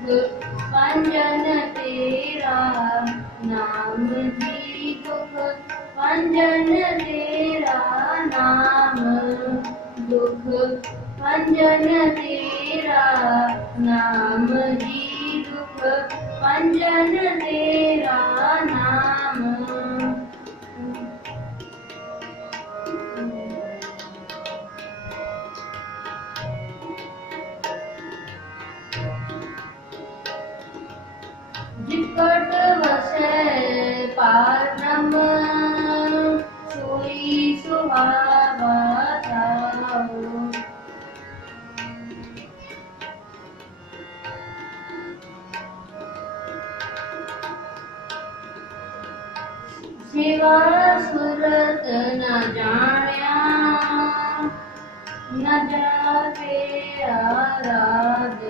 दुख भंजन तेरा नाम जी, दुख भंजन तेरा नाम, दुख भंजन तेरा नाम जी, दुख भंजन तेरा नाम। जिकट वसै पार ब्रह्म, सोई सुहावा ताऊ। सेवा सुरत न जाण्या, न जाके आराध।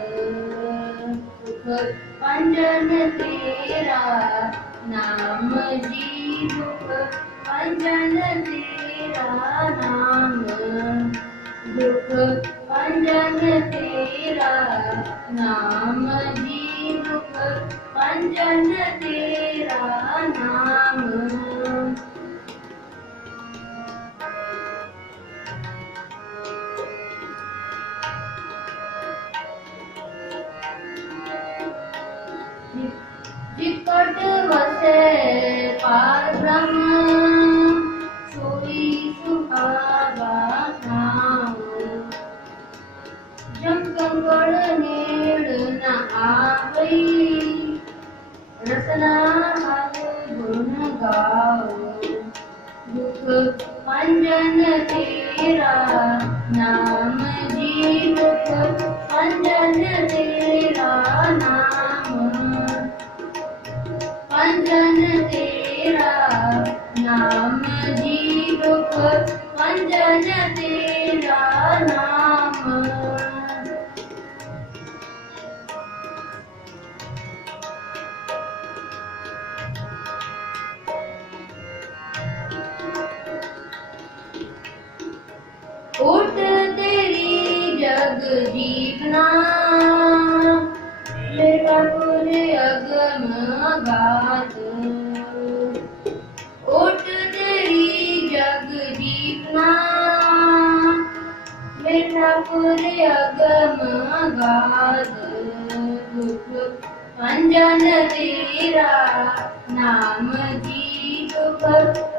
सुख भंजन तेरा नाम जी, दुख भंजन तेरा नाम, दुख भंजन तेरा नाम जी, दुख भंजन तेरा नाम। जिकट वसै पार ब्रह्म, सोई सुहावा ताऊ। जम कंगड़ नेड़ न आवई, रसना हर गुण गाओ। दुख भंजन तेरा नाम जी, दुख भंजन तेरा नाम, भंजन तेरा नाम जी, दुख भंजन तेरा नाम। उठ तेरी जग जीवना, मेरा पूरे अगम अगाध। उठ तेरी जग जीवना, मेरा पूरे अगम अगाध। दुख भंजन तेरा नाम जी, दुख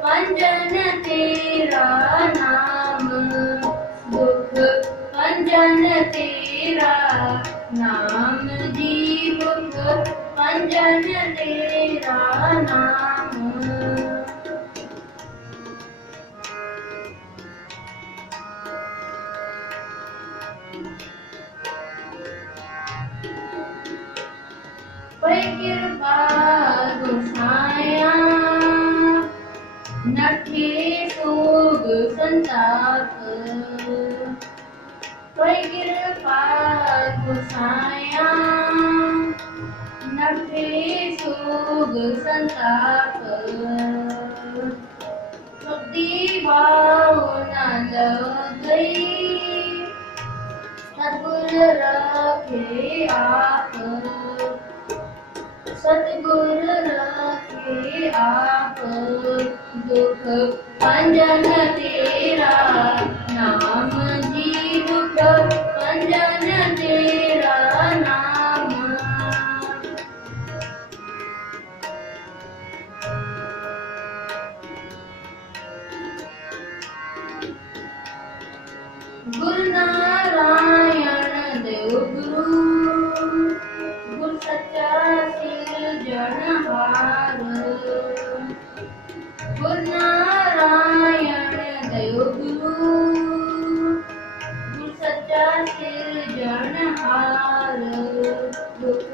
भंजन तेरा नाम, दुख भंजन तेरा नाम जी, दुख भंजन तेरा नाम। कोई कृपा गोसाया नठे सोग संताप कोई कृपा गोसाया नठे सोग संताप सुधी वाव न लग गई सतगुर रखे आप सतगुर रखे आप दुख भंजन तेरा नाम जी दुख भंजन तेरा नाम गुरु नारायण देव गुरु गुरु सच्चा सिरजनहार गुरु नारायण देव गुरु गुरु सच्चा सिरजनहार दुख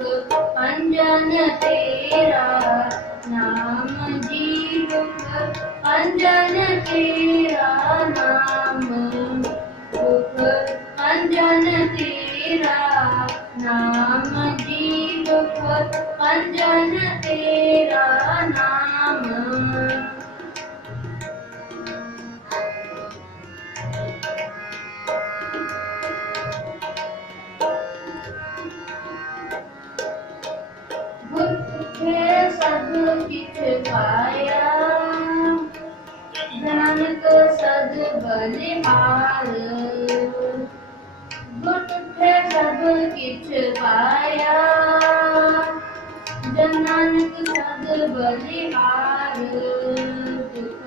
भंजन तेरा नाम जी दुख भंजन तेरा नाम दुख भंजन तेरा नाम जी दुख भंजन तेरा नाम गुरु सब किछ पाया नानक सद बलिहार गुरु सब किछ पाया जन नानक सद बलिहार दुख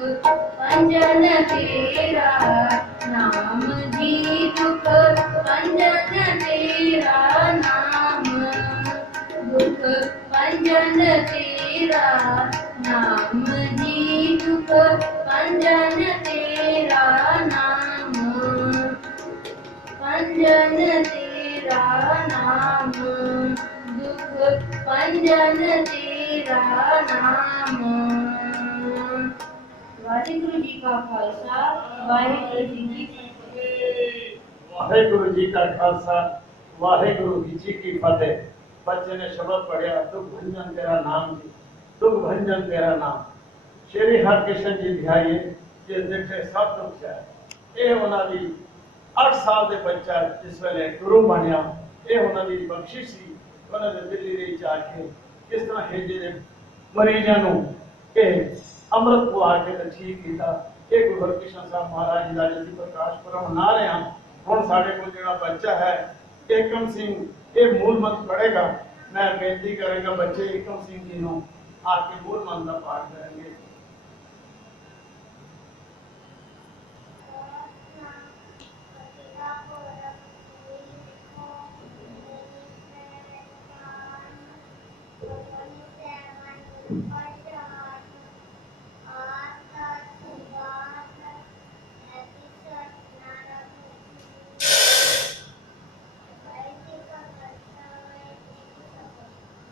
भंजन तेरा नाम जी दुख भंजन तेरा नाम दुख भंजन तेरा नाम जी दुख भंजन तेरा नाम भंजन तेरा नाम दुख भंजन तेरा नाम वाहिगुरु जी का खालसा वाहिगुरु जी की फतेह वाहेगुरु जी का खालसा वाहेगुरु जी की फतेह। बच्चे ने शब्द पढ़िया दुख भंजन तेरा नाम जी दुख भंजन तेरा नाम श्री हरकृष्ण जी ध्याइए जे जिथे सब दुख है ये उन्होंने 8 साल के बच्चा जिस वेले गुरु बनया ये उन्होंने बख्शिश सी उन्होंने दिल्ली दे जाके किस तरह हेजे दे मरीजों को ये अमृत पवा के तो ठीक किया। ये गुरु हरकृष्ण साहब महाराज जी का जी प्रकाश पुरब मना रहे हैं। हुण साडे कोल जिहड़ा बच्चा है एकम सिंह ये मूल मंत्र पढ़ेगा। मैं बेनती करेंगे बच्चे एकम सिंह जी को आके मूल मंत्र का पाठ करेंगे।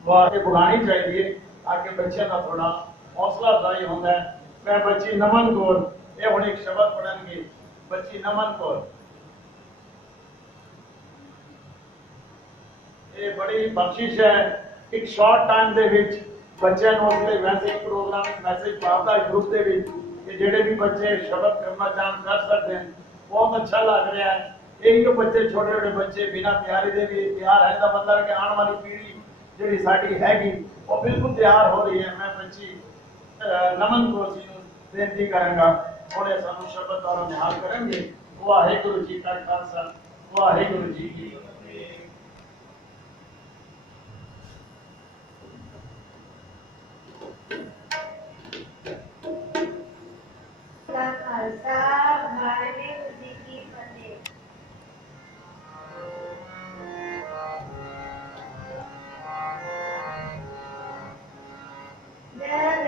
वाके बुलानी चाहिए ताकि बच्चे का थोड़ा हौसला अफजाई होता है। मैं बच्ची नमन कौर ये हुण एक शब्द पढ़नगे। बच्ची नमन कौर ये बड़ी बख्शिश है। एक शॉर्ट टाइम दे विच बच्चों को उसके वैसे एक प्रोग्राम मैसेज पाता है ग्रुप के विच कि जेडे भी बच्चे शब्द करना चाहन कर सकते हैं। बहुत अच्छा लग रहा है। यही तो बच्चे छोटे छोटे बच्चे बिना तैयारी दे भी तैयार है तो मतलब कि आने वाली पीढ़ी जी साड़ी हैगी वो बिल्कुल तैयार हो रही है। मैं बच्ची नमन कौर जी बेनती करूँगा थोड़े सानू शब्द द्वारा निहाल करेंगे। वाहेगुरु जी का खालसा वाहेगुरु जी की फतेह। का खालसा वाहिगुरु जी की फतेह। जगत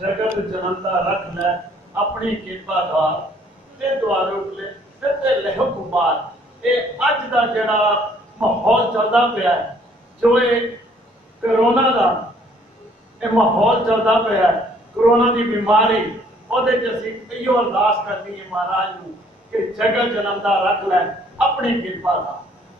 जगत जनता रख ले अपनी किरपा धार ते द्वार उठले ते लहो कुमार। ये अज का जड़ा माहौल चलता पाया जो ये कोरोना का ये माहौल चलता पाया कोरोना की बीमारी ਉਹਦੇ ਚ ਅਸੀਂ ਇਹੋ ਅਰਦਾਸ ਕਰਨੀ ਹੈ ਮਹਾਰਾਜ ਨੂੰ ਕਿ ਜਗਤ ਜਨਮਦਾ ਰੱਖ ਲੈ ਆਪਣੀ ਕਿਰਪਾ ਦਾ।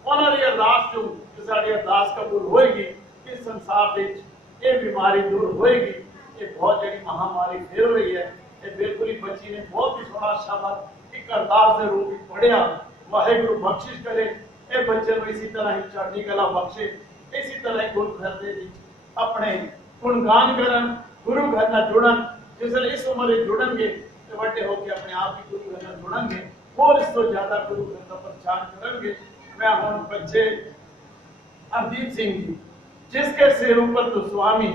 ਉਹਨਾਂ ਦੀ ਅਰਦਾਸ ਨੂੰ ਕਿ ਸਾਡੀ ਅਰਦਾਸ ਕਬੂਲ ਹੋਏਗੀ ਕਿ ਸੰਸਾਰ ਵਿੱਚ ਇਹ ਬਿਮਾਰੀ ਦੂਰ ਹੋਏਗੀ। ਇਹ ਬਹੁਤ ਜਿਹੜੀ ਮਹਾਮਾਰੀ ਫੈਲ ਰਹੀ ਹੈ ਇਹ ਬਿਲਕੁਲ ਹੀ ਬੱਚੀ ਨੇ ਬਹੁਤ ਹੀ ਸੋਹਣਾ ਸ਼ਬਦ ਇੱਕ ਅਰਦਾਸ ਦੇ ਰੂਪ ਵਿੱਚ ਪੜਿਆ। ਵਾਹਿਗੁਰੂ ਬਖਸ਼ਿਸ਼ ਕਰੇ ਇਹ ਬੱਚੇ ਨੂੰ ਇਸੇ ਤਰ੍ਹਾਂ ਹੀ ਚੜ੍ਹਦੀ ਕਲਾ ਬਖਸ਼ੇ, ਇਸੇ ਤਰ੍ਹਾਂ ਹੀ ਗੁਰੂ ਘਰ ਦੇ ਵਿੱਚ ਆਪਣੇ ਗੁਣਗਾਨ ਕਰਨ, ਗੁਰੂ ਘਰ ਨਾਲ ਜੁੜਨ। जिसले इस उम्र जुड़ेंगे तो बड़े होकर अपने आप ही गुरु घर जुड़ेंगे और इस तो ज्यादा गुरु घर का प्रचार करेंगे। मैं हूं बच्चे अरदीप सिंह जी जिसके सिर ऊपर तो स्वामी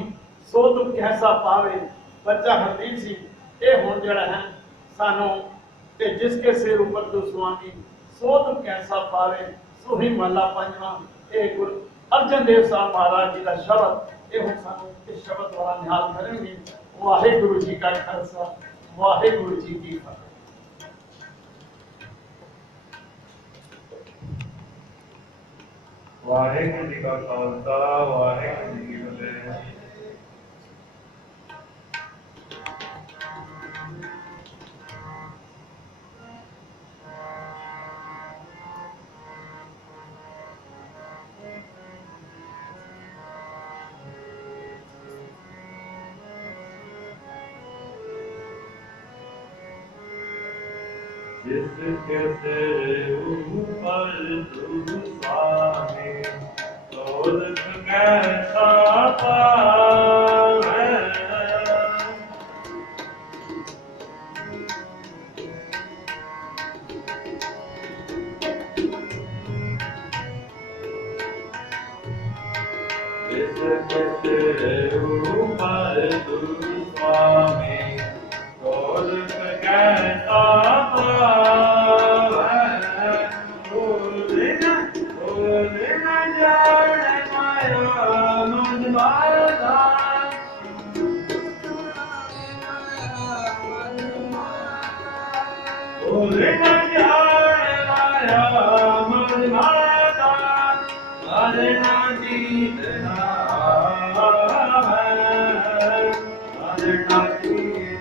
सो तुम कैसा पावे बच्चा हरदीप सिंह ये हुण जड़ा है सानू ते जिसके सिर ऊपर तो स्वामी सो तुम कैसा पावे सो ही महला पंजवा ये गुरु अर्जन देव साहब महाराज जी का शब्द ये हुण सानू इस शब्द वाला निहाल करेंगे। वाहिगुरु जी का खालसा वाहिगुरु जी की फतेह। वाहिगुरु जी का खालसा वाहिगुरु जी की फतेह। जिसके तेरे ऊपर तू स्वामी, तो दुख कैसा पावे। जिसके तेरे ऊपर तू स्वामी, तो दुख कैसा पावे। भूल न जाने माया मुझ माया, भूल न जाने माया मुझ माया, हरे ना जीतना हरे ना जीतना।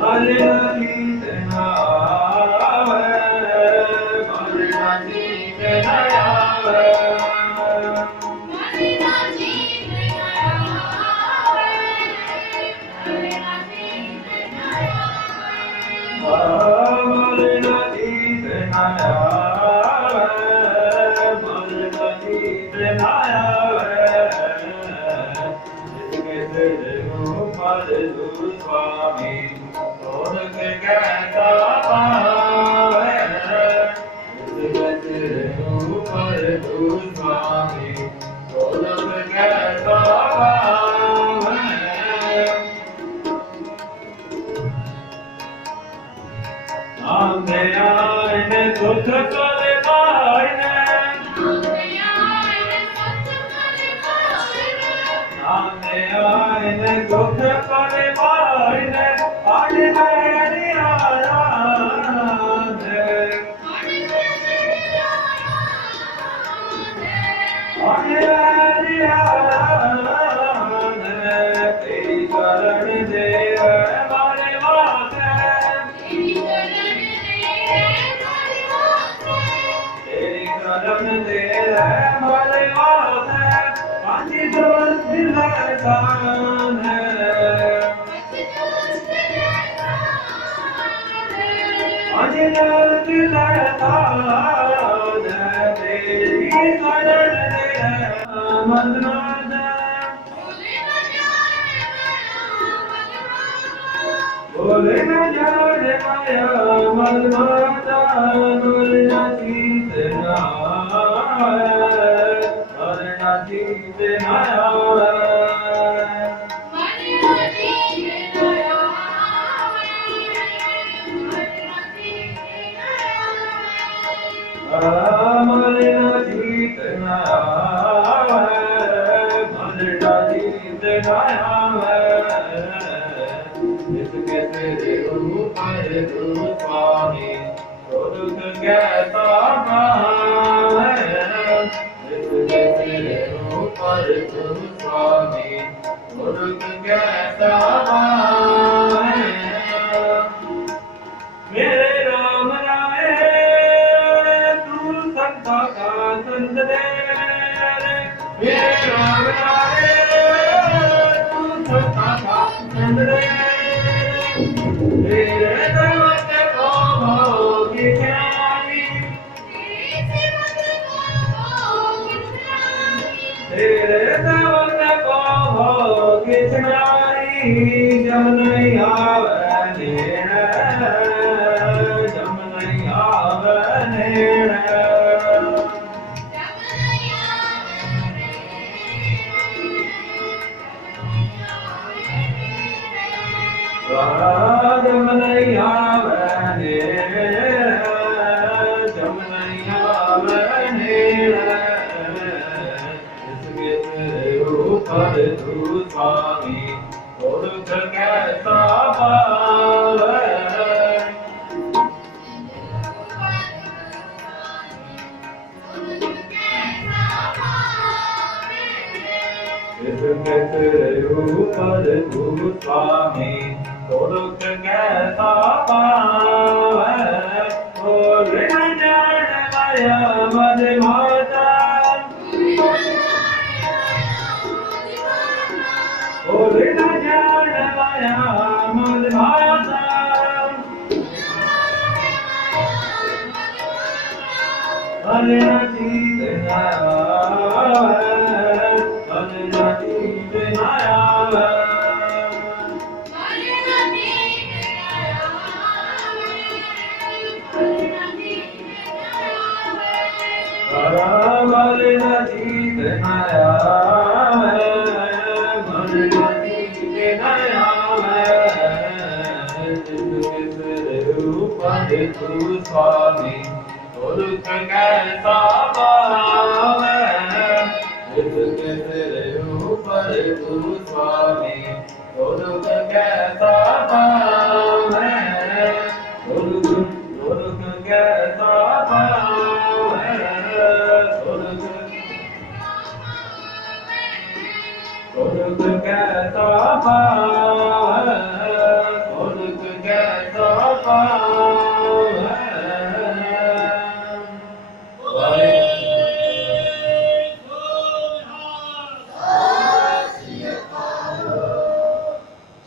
Hare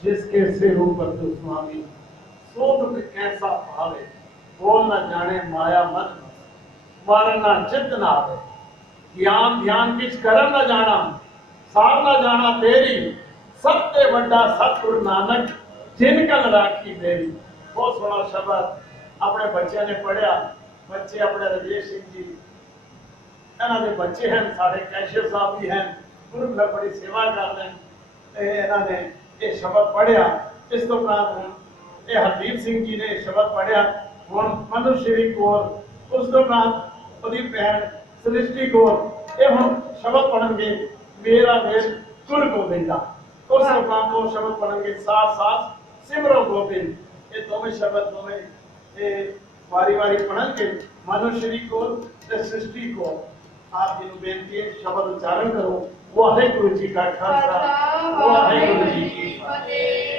जिसके सिर ऊपर तू स्वामी सो दुख कैसा भावे बोल न जाने जाने माया मन मारना चित ना आवे ज्ञान ध्यान किछ करम न जाना सार न जाना तेरी सबसे बड़ा सतगुरु नानक जिनकल राखी मेरी। बहुत सोहना शब्द अपने बच्चे ने पढ़िया। बच्चे अपने राजेश सिंह जी इन्हां दे बच्चे हैं, साढ़े कैशियर साहब भी हैं, गुरु घर बड़ी सेवा कर रहे हैं। इन्हां ने ये शब्द पढ़िया। इस तो उपरांत ये हरदीप सिंह जी ने शब्द पढ़िया। हुण मनुश्री कौर, उस तो उपरांत ओदी भैन सृष्टि कौर ये हुण शब्द पढ़नगे मेरा मेल गुरु गोबिंदा। उस उपरांत वो शब्द पढ़नगे साथ साथ सिमरो गोबिंद। ये दोवें शब्द दोवें ये वारी वारी पढ़नगे मनुश्री कौर ते सृष्टि कौर। आप जी नूं बेनती है शब्द उच्चारण करो। वाहिगुरु जी का खालसा वाहिगुरु जी की फतेह।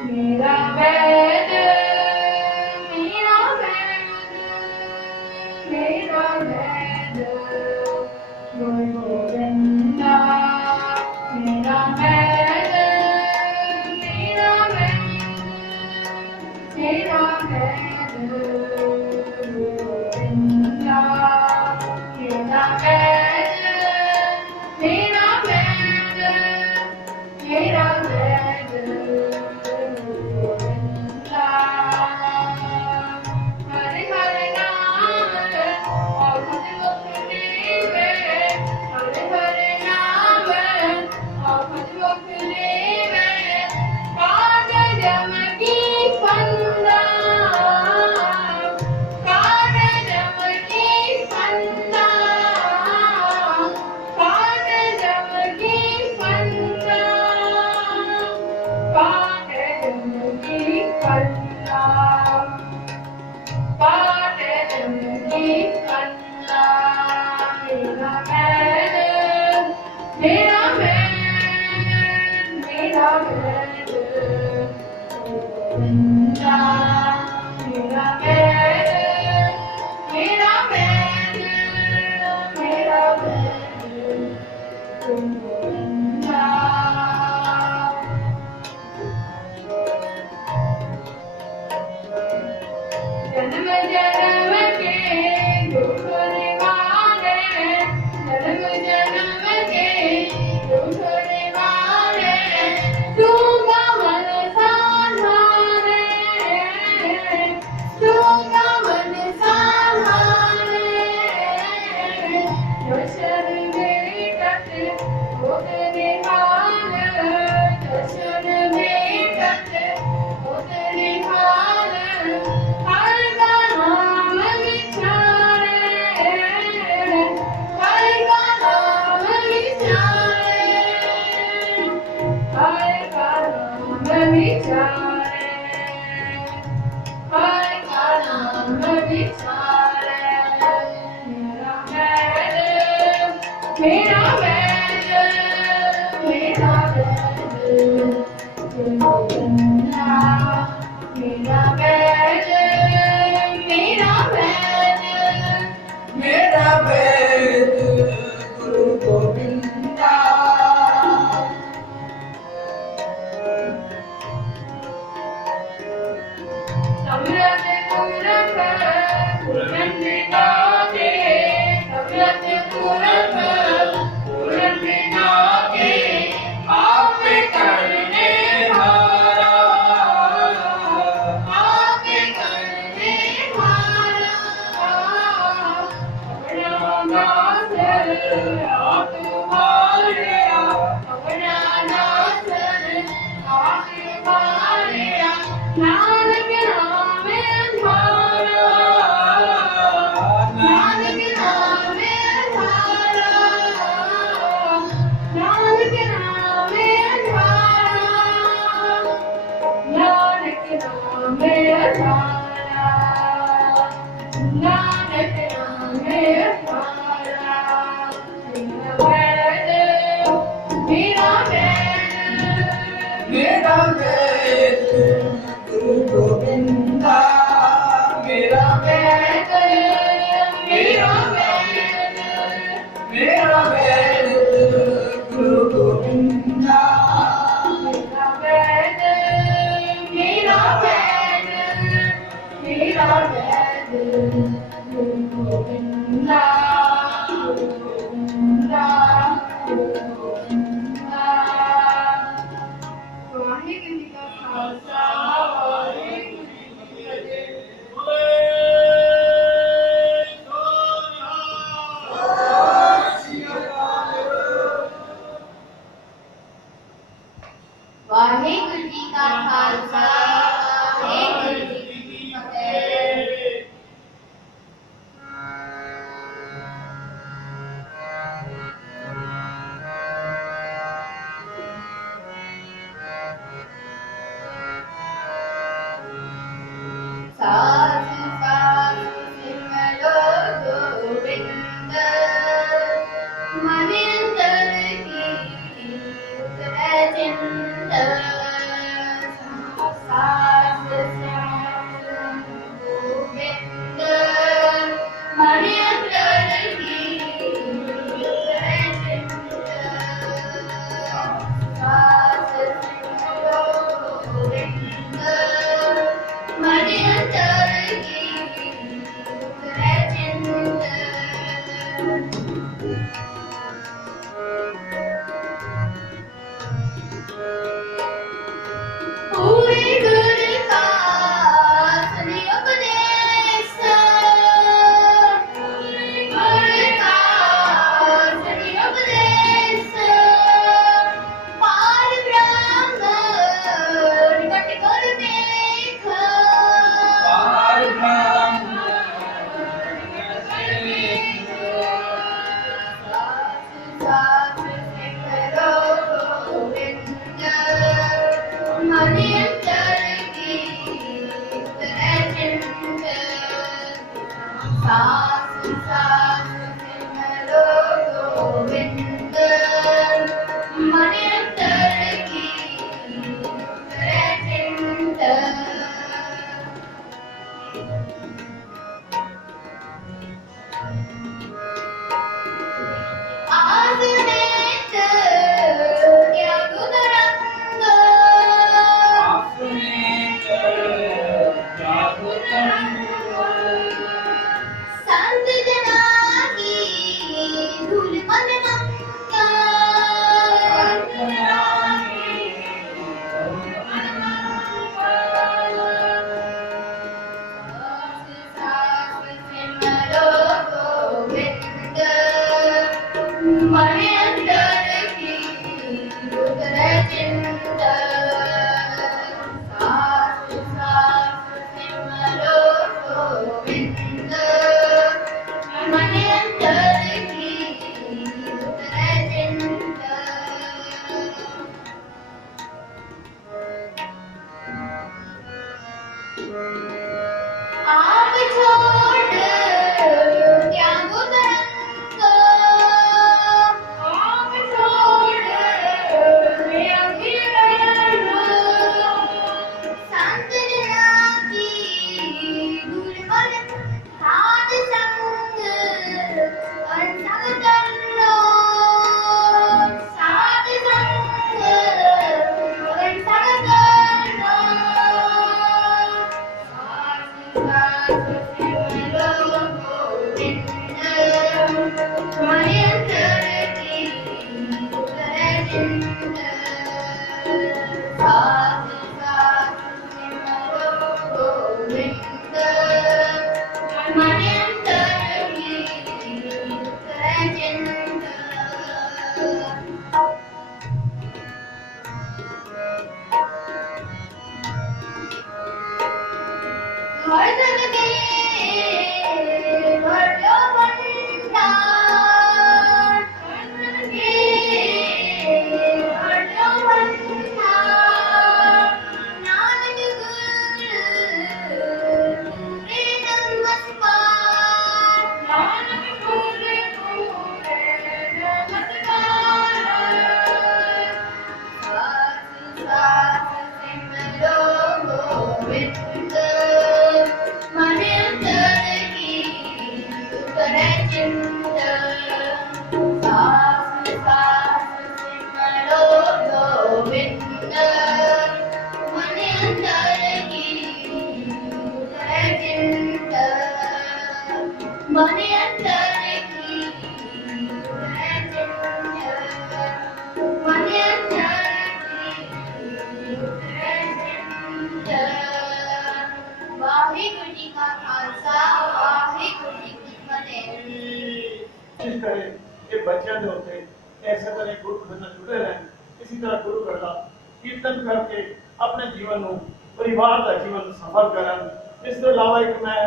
मेरा वैद मेरा वैद मेरा वैद गुरु गोविंदा। मेरा वैद मेरा वैद मेरा वैद गुरु गोविंदा। मेरा वैद मेरा वैद मेरा वैद हरे हरे नाम और हरे वक्ने में, हरे हरे नाम और हरे वक्ने में, काट जम की फंदा, काट जम की फंदा, काट जम की फंदा, काट जम की फंदा, काट जम की फंदा। मेरा वैद मेरा वैद गोविंदा। मेरा वैद मेरा वैद मेरा वैद गोविंदा। जन्म जन्म के दुख निवारे, जन्म जन्म के दुख निवारे, तूगा मन संहारे, तूगा मन संहारे। दर्शन बेकट होत निहाल, दर्शन बेकट होत निहाल। हर का नाम विचारे, हर का नाम विचारे, हर का नाम विचारे, हर का नाम विचारे। मेरा वैद मेरा वैद गोविंदा। मेरा वैद मेरा वैद मेरा वैद गुरु गोविंदा। समरथ पुरख पुरख नागे, समरथ पुरख पुरख नागे, आप करने हारा, आप करने हारा। अपना नाथ आप मारिया, अपना नाथ आप मारिया। नानक नाम धारा, नानक नाम धारा, नानक नाम धारा, नानक नाम धारा, नानक नाम धारा। मेरा वैद मेरा वैद गुरु गोविंद। ਗੋਬਿੰਦਾ ਵਾਹਿਗੁਰੂ ਜੀ ਕਾ ਖਾਲਸਾ ਵਾਹਿਗੁਰੂ ਜੀ ਕੀ ਫਤਿਹ ਵਾਹਿਗੁਰੂ ਜੀ ਕਾ ਖਾਲਸਾ ਵਾਹਿਗੁਰੂ ਜੀ ਕੀ ਫਤਿਹ ਸਾਧ ਸਾਧ ਸਿਮਰੋ ਗੋਬਿੰਦ ਮਨ ਅੰਦਰ ਕੀ ਉਤਰੈ ਚਿੰਤ ਸਾਧ ਸਿਮਰੋ ਗੋਬਿੰਦ ਮਨ ਅੰਦਰ ਕੀ ਉਤਰੈ ਚਿੰਤ ਸਾਧ ਸਿਮਰੋ ਗੋਬਿੰਦ ਮਨ ਅੰਦਰ ਕੀ ਉਤਰੈ ਚਿੰਤ ਪੂਰੇ ਗੁਰ ਕਾ ਸਨੇ ਉਪਦੇਸ਼ ਪੂਰੇ ਗੁਰ ਕਾ ਸਨੇ ਉਪਦੇਸ਼ ਪਾਰ ਬ੍ਰਹਮ ਨਿਕਟ ਗੁਰ ਦੇਖ ਪਾਰ ਬ੍ਰਹਮ ਸਾਧ ਸਿਮਰੋ ਗੋਬਿੰਦ ਮਨ ਅੰਦਰ ਕੀ ਉਤਰੈ ਚਿੰਤ ਸਾਧ ਸਿਮਰੋ ਗੋਬਿੰਦ ਮਨ ਅੰਦਰ ਕੀ ਉਤਰੈ ਚਿੰਤ ਆਸਨੇਤ ਕਿਆ ਗੁਦਰੰਗ ਆਪਨੇ ਕਰ ਜਾਗੋ ਸੰਤ ਜਨਾ ਕੀ ਧੂਲ ਮਨ ਮੰਗ कोशिश करें कि बच्चों के उत्ते ऐसे तरह गुरु घर नाल जुड़े रहें, इसी तरह गुरु घर का कीर्तन करके अपने जीवन को परिवार का जीवन सफल करन। इस तो अलावा एक मैं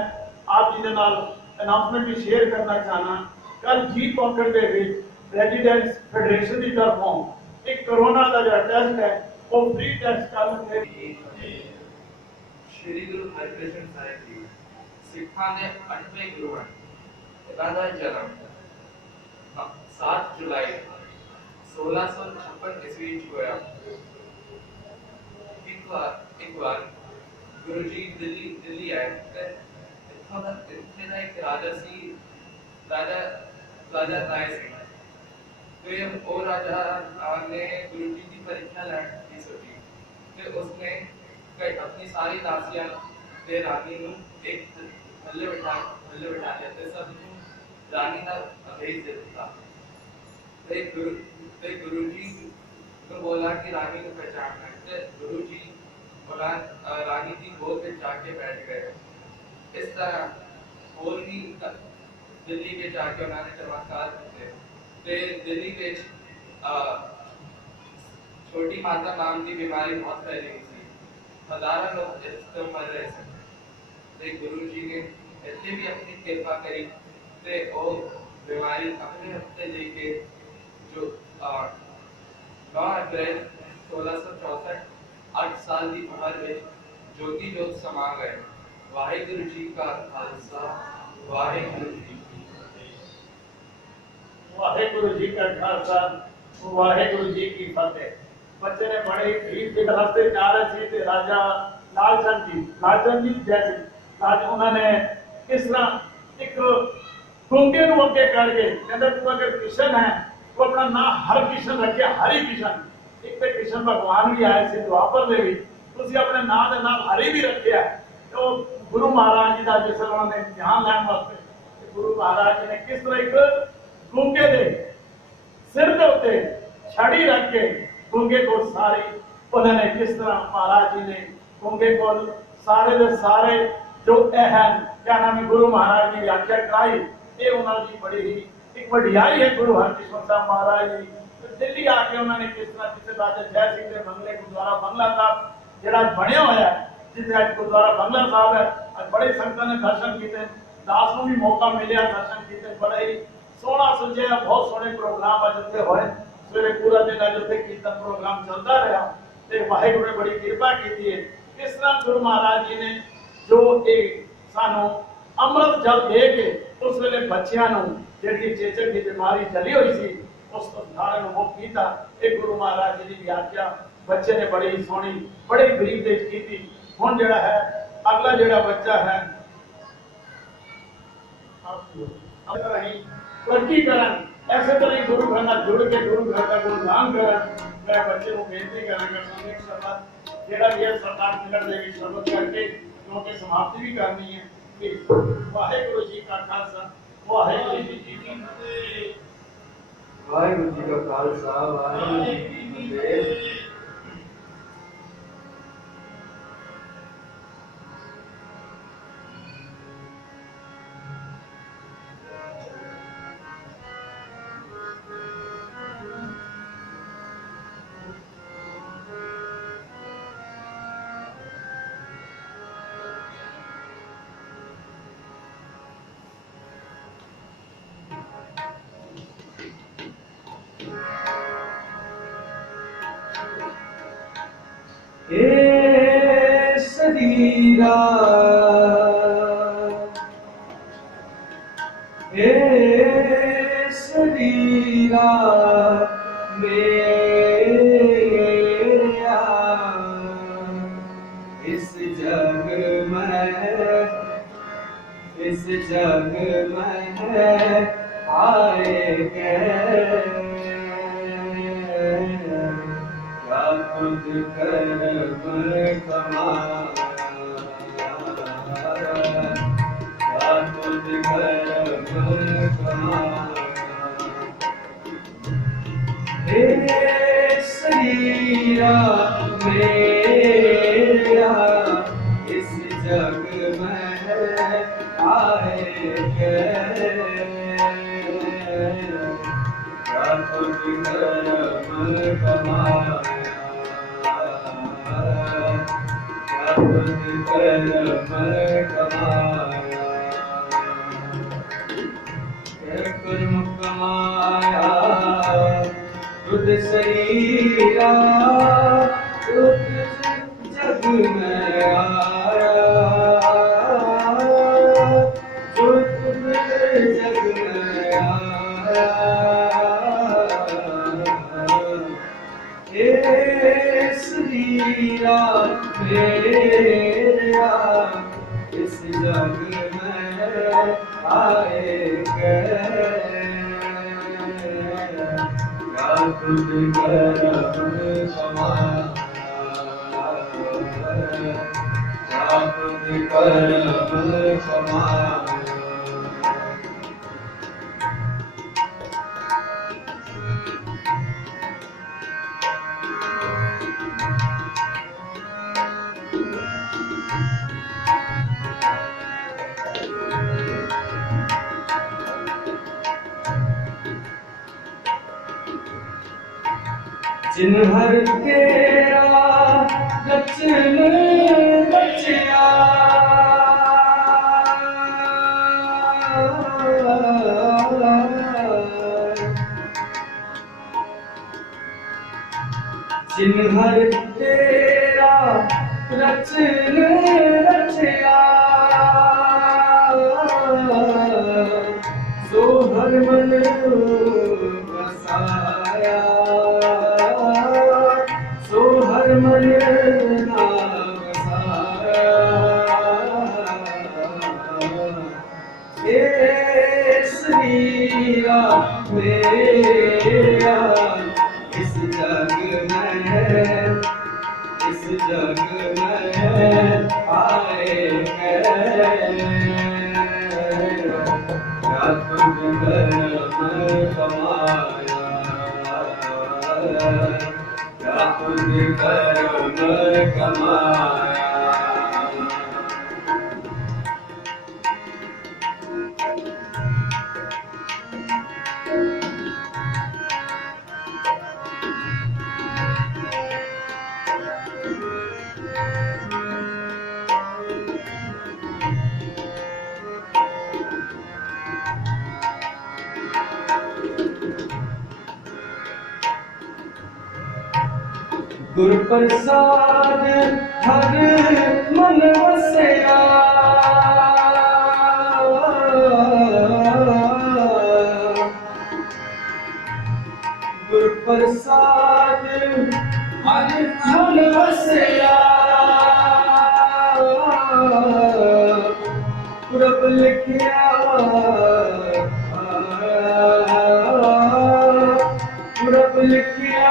आप जी दे नाल अनाउंसमेंट भी शेयर करना चाहना, कल जी पॉकेट के रेजिडेंस फेडरेशन की तरफों एक कोरोना का जो टेस्ट है वो फ्री टेस्ट कल श्री गुरु हरकृष्ण साहिब जी सिखा ने 8वें गुरु हैं। इन्हां दा जन्म 7 जुलाई 1656 ईस्वी च होया। एक बार गुरु जी दिल्ली आए ते इत्थों दा एक राजा सी, राजा राय सिंह। फिर वो राजा ने गुरु जी की परीक्षा लेने की सोची ते उसने अपनी सारी दासियां ते रानी नूं एक थल्ले बिठा लिया ते सब नूं रानी दा भेज दे दिता। ते गुरु जी को बोला कि रानी को पहचानना है। ते गुरु जी रानी की गोद में जाके बैठ गए। इस तरह और भी दिल्ली के जाके उन्होंने चमत्कार किए। ते दिल्ली के छोटी माता नाम की बीमारी बहुत फैली हुई थी, हजारों लोग इससे मर रहे थे। ते गुरु जी ने इतनी भी अपनी कृपा करी ते वो बीमारी अपने हफ्ते लेके जो 9 अप्रैल 1664 8 साल की उम्र में ज्योति जोत समा गए। वाहिगुरु जी का खालसा, वाहिगुरु जी की फतेह। वाहिगुरु जी का खालसा, वाहिगुरु जी की फतेह। बच्चे ने बड़े ही गरीब के रास्ते जा रहे थे ते राजा लालचंद जी जैसे राज उन्होंने किस तरह एक गूंगे को अगे करके कहते तू अगर किशन है तो अपना नाम हर किशन रखे, हरि किशन। एक तो किशन भगवान भी आए थे द्वापर दे विच, तुसी अपने नाम दे नाल हरि भी रखिया। तो गुरु महाराज जी का जिस उन्होंने ध्यान लैन वास्ते गुरु महाराज जी ने किस तरह एक गूंगे दे सिर के उत्ते छड़ी रख के गूंगे को सारी उन्होंने किस तरह महाराज जी ने गूंगे को सारे दे सारे जो अहम क्या नाम है गुरु महाराज जी व्याख्या कराई। ये उन्होंने बड़ी ही एक वडियाई है गुरु हरकृष्ण साहब महाराज जी। तो दिल्ली आके उन्होंने किस तरह जिसे राजा जय सिंह के बंगले गुरुद्वारा बंगला साहब जरा बनया होया है, जिसे आज गुरुद्वारा बंगला साहब है, आज बड़े संगतां ने दर्शन किए, दास को भी मौका मिले दर्शन किए। बड़े ही सोहना सजया, बहुत सोहने प्रोग्राम अज उत्थे होए। सवेरे पूरा दिन अज उत्थे कीर्तन प्रोग्राम चलता रहा ते वाहिगुरु ने बड़ी कृपा की है। इस तरह गुरु महाराज जी ने जो एक सानू अमृत जल दे के उस वेले बच्चियां नूं जिहड़ी चेचक की बीमारी चली हुई सी उस सारे नूं मुक्त कीता। एक गुरु महाराज जी की व्याख्या बच्चे ने बड़ी सोहनी बड़े गरीब दे की थी। हुण जिहड़ा है अगला जिहड़ा बच्चा है तरक्की करन, ऐसे तरह गुरु घर नाल जुड़ के गुरु घर का गुणगान करन। मैं बच्चे को बेनती करांगा सामने शब्द जेड़ा भी है 7-8 मिनट दे विच शब्द करके क्योंकि समाप्ति भी करनी है कि वाहिगुरु जी का खालसा, वाहिगुरु जी की फतेह। वाहिगुरु जी का खालसा, वाहिगुरु जी की फतेह। हे शरीरा मेरा इस जग में आए क्या खुद कर्म कमाया, क्या खुद कर्म कमाया। हे शरीरा मेरा इस जग में आए क्या तुझ कर्म कमाया, क्या तुझ कर्म कमाया, क्या कर्म कमाया तुझ शरीरा, जो तुझ जग में आया, जो तुझ जग में आया। हे श्री राम मेरा इस जग में आए क्या तुझ कर्म कमाया, क्या तुझ कर्म कमाया। जिन हर तेरा रचन बचिया, जिन हर तेरा रचन रचिया, सो हर मन बसाया, सो हर मन ना बसाया। हे श्री राम मेरा इस जग में आए क्या तुझ कर्म कमाया, क्या तुझ कर्म कमाया। गुरु प्रसाद हर मन बसया, गुरु प्रसाद हर मन बसया, प्रभ लिखिया प्रभ लिखिया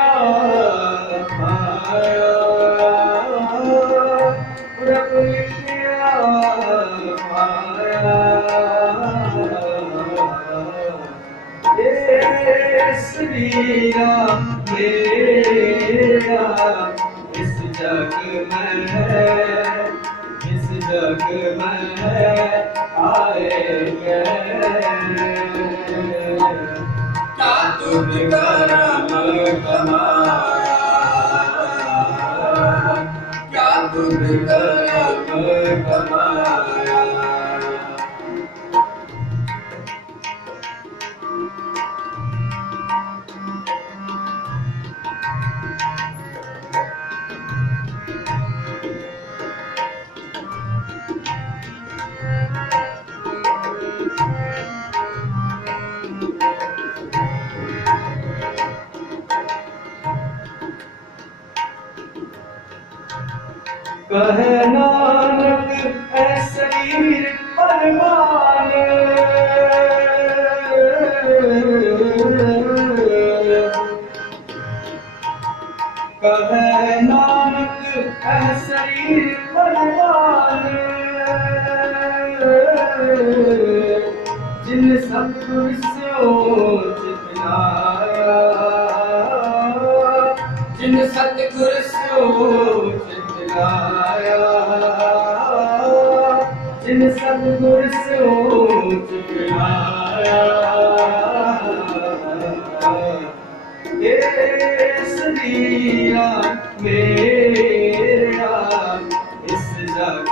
प्रभ लिखिया पाया। हे श्री राम मेरा इस जग में आए क्या तुझ कर्म कमाया, क्या तुझ कर्म कमाया। कहे नानक ऐ शरीर परवान, कहे नानक ऐ शरीर परवान, जिन सतगुर सोच पिलाया, जिन सतगुर सोच पिलाया, जिन सतगुर सोच पिलाया। केसरिया मेरा इस जग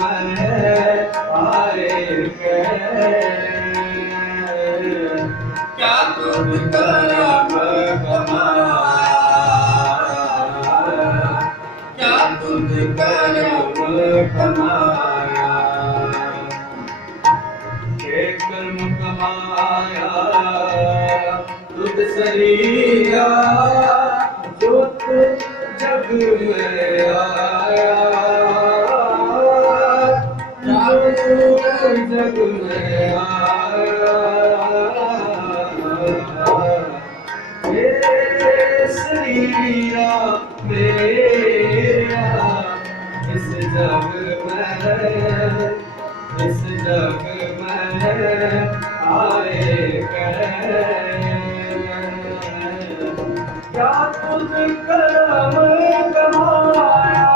में आए के क्या तुम करम कमाया क्या तुम करम कमाया के कर्म कमाया तुझ सरिया जो तू जग में आया जो तू जग में आया केसरिया मेरा इस जग में आए क्या तुझ करम कमाया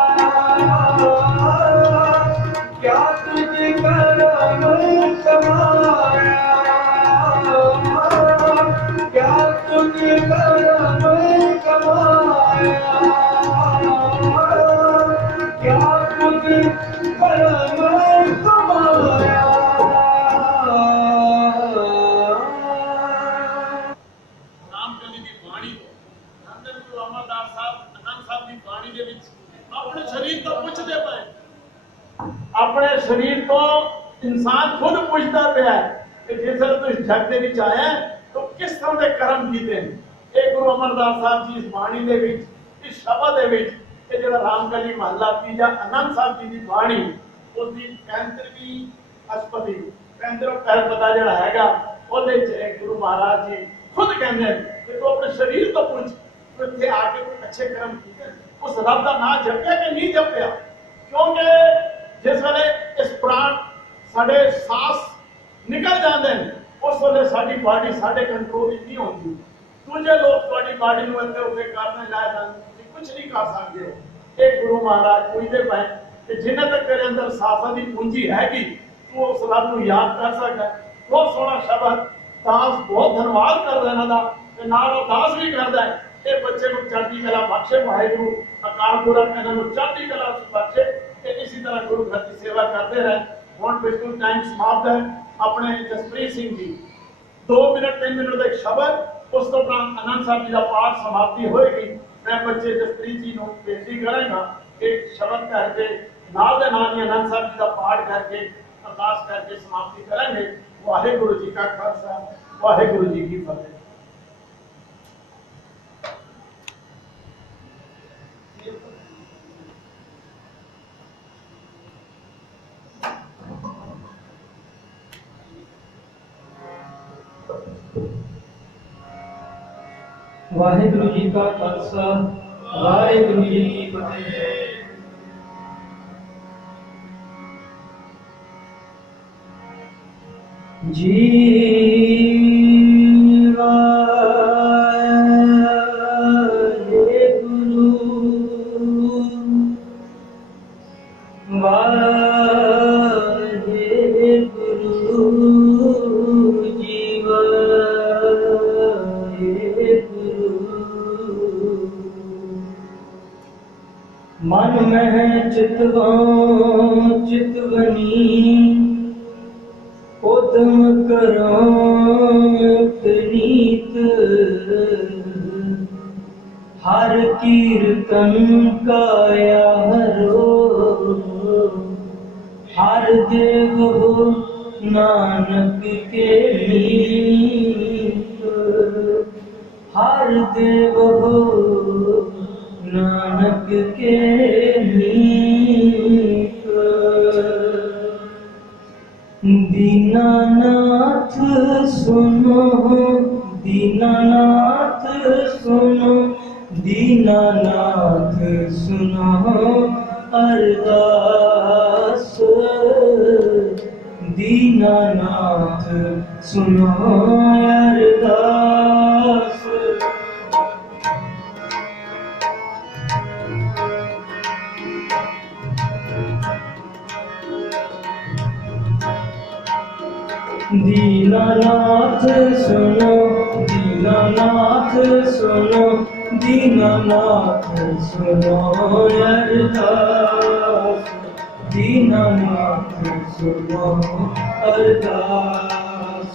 क्या तुझ करम कमाया क्या तुझ करम कमाया क्या तुझ करम कमाया ਰਾਮਕਲੀ ਦੀ ਬਾਣੀ ਨੰਦਨ ਗੁਰੂ ਅਮਰਦਾਸ ਸਾਹਿਬ ਅਨੰਦ ਸਾਹਿਬ ਦੀ ਬਾਣੀ ਦੇ ਵਿੱਚ ਆਪਣੇ ਸਰੀਰ ਤੋਂ ਪੁੱਛਦੇ ਪਏ ਆਪਣੇ ਸਰੀਰ ਤੋਂ ਇਨਸਾਨ ਖੁਦ ਪੁੱਛਦਾ ਪਿਆ ਕਿ ਜਿਸ ਤਰ੍ਹਾਂ ਤੂੰ ਇਸ ਜਗ ਦੇ ਵਿੱਚ ਆਇਆ ਤਾਂ ਕਿਸ ਤਰ੍ਹਾਂ ਦੇ ਕਰਮ ਕੀਤੇ ਨੇ ਇਹ ਗੁਰੂ ਅਮਰਦਾਸ ਸਾਹਿਬ ਜੀ ਇਸ ਬਾਣੀ ਦੇ ਵਿੱਚ ਇਸ ਸ਼ਬਦ ਦੇ ਵਿੱਚ ਇਹ ਜਿਹੜਾ ਰਾਮਕਲੀ ਮਹੱਲਾ ਤੀਜਾ ਆਨੰਦ ਸਾਹਿਬ ਜੀ ਦੀ ਬਾਣੀ ਉਸ ਦੀ 35ਵੀਂ ਅਸ਼ਪਦੀ 35ਵਾਂ ਪੈਰਪਦਾ ਜਿਹੜਾ ਹੈਗਾ ਉਹਦੇ ਚ ਗੁਰੂ ਮਹਾਰਾਜ ਜੀ खुद कहते हैं कि तू अपने शरीर तो पूछ तो इतने आके कोई अच्छे कर्म किए उस रब का नाम जपया कि नहीं जपया क्योंकि जिस वेले इस प्राण साडे सांस निकल जाते हैं उस वेले साडी बॉडी साडे कंट्रोल विच नहीं होती दूजे लोग तुहाडी बॉडी नूं इत्थे उत्थे करने लाए जाते कुछ नहीं कर सकते ये गुरु महाराज पूछते पे कि जिन्ने तक तेरे अंदर सांसां दी पूंजी हैगी तू उस रब नूं याद कर सकदा बहुत सोहना शब्द दास बहुत धन्यवाद करदा इन्हां दा ते नाल ओह दास भी करदा है ਇਹ ਬੱਚੇ ਨੂੰ ਚੜ੍ਹਦੀ ਕਲਾ ਬਖਸ਼ੇ ਵਾਹਿਗੁਰੂ ਅਕਾਲ ਪੁਰਖ ਇਹਨਾਂ ਨੂੰ ਚੜ੍ਹਦੀ ਕਲਾ ਬਖਸ਼ੇ ਤੇ ਇਸੇ ਤਰ੍ਹਾਂ ਗੁਰੂ ਘਰ ਦੀ ਸੇਵਾ ਕਰਦੇ ਰਹੇ ਹੁਣ ਬਿਲਕੁਲ ਟਾਈਮ ਸਮਾਪਤ ਹੈ ਆਪਣੇ ਜਸਪ੍ਰੀਤ ਸਿੰਘ ਜੀ 2 ਮਿੰਟ 3 ਮਿੰਟ ਦਾ ਇੱਕ ਸ਼ਬਦ ਉਸ ਤੋਂ ਬਾਅਦ ਆਨੰਦ ਸਾਹਿਬ ਜੀ ਦਾ ਪਾਠ ਸਮਾਪਤੀ ਹੋਏਗੀ ਮੈਂ ਬੱਚੇ ਜਸਪ੍ਰੀਤ ਜੀ ਨੂੰ ਬੇਨਤੀ ਕਰਾਂਗਾ ਕਿ ਸ਼ਬਦ ਕਰਕੇ ਨਾਲ ਦੇ ਨਾਲ ਹੀ ਆਨੰਦ ਸਾਹਿਬ ਜੀ ਦਾ ਪਾਠ ਕਰਕੇ ਅਰਦਾਸ ਕਰਕੇ ਸਮਾਪਤੀ ਕਰਾਂਗੇ ਵਾਹਿਗੁਰੂ ਜੀ ਕਾ ਖਾਲਸਾ ਵਾਹਿਗੁਰੂ ਜੀ ਕੀ ਫਤਿਹ ਵਾਹਿਗੁਰੂ ਜੀ ਕਾ ਖਾਲਸਾ ਵਾਹਿਗੁਰੂ ਜੀ ਕੀ ਫਤਿਹ। ਜੀਵਾ ਵਾਹਿਗੁਰੂ ਵਾਹਿਗੁਰੂ ਜੀਵਾ मन में चितवनी उदम करो प्रीत हर कीर्तन काया हरो हर देव हो नानक के मीत हर देव हो नानक के मीत दीनानाथ सुनो दीनानाथ सुनो दीनानाथ सुनो अरदास दीनानाथ सुनो अरदास दीनानाथ सुनो, दीनानाथ सुनो, दीनानाथ सुनो अरदास, दीनानाथ सुनो अरदास।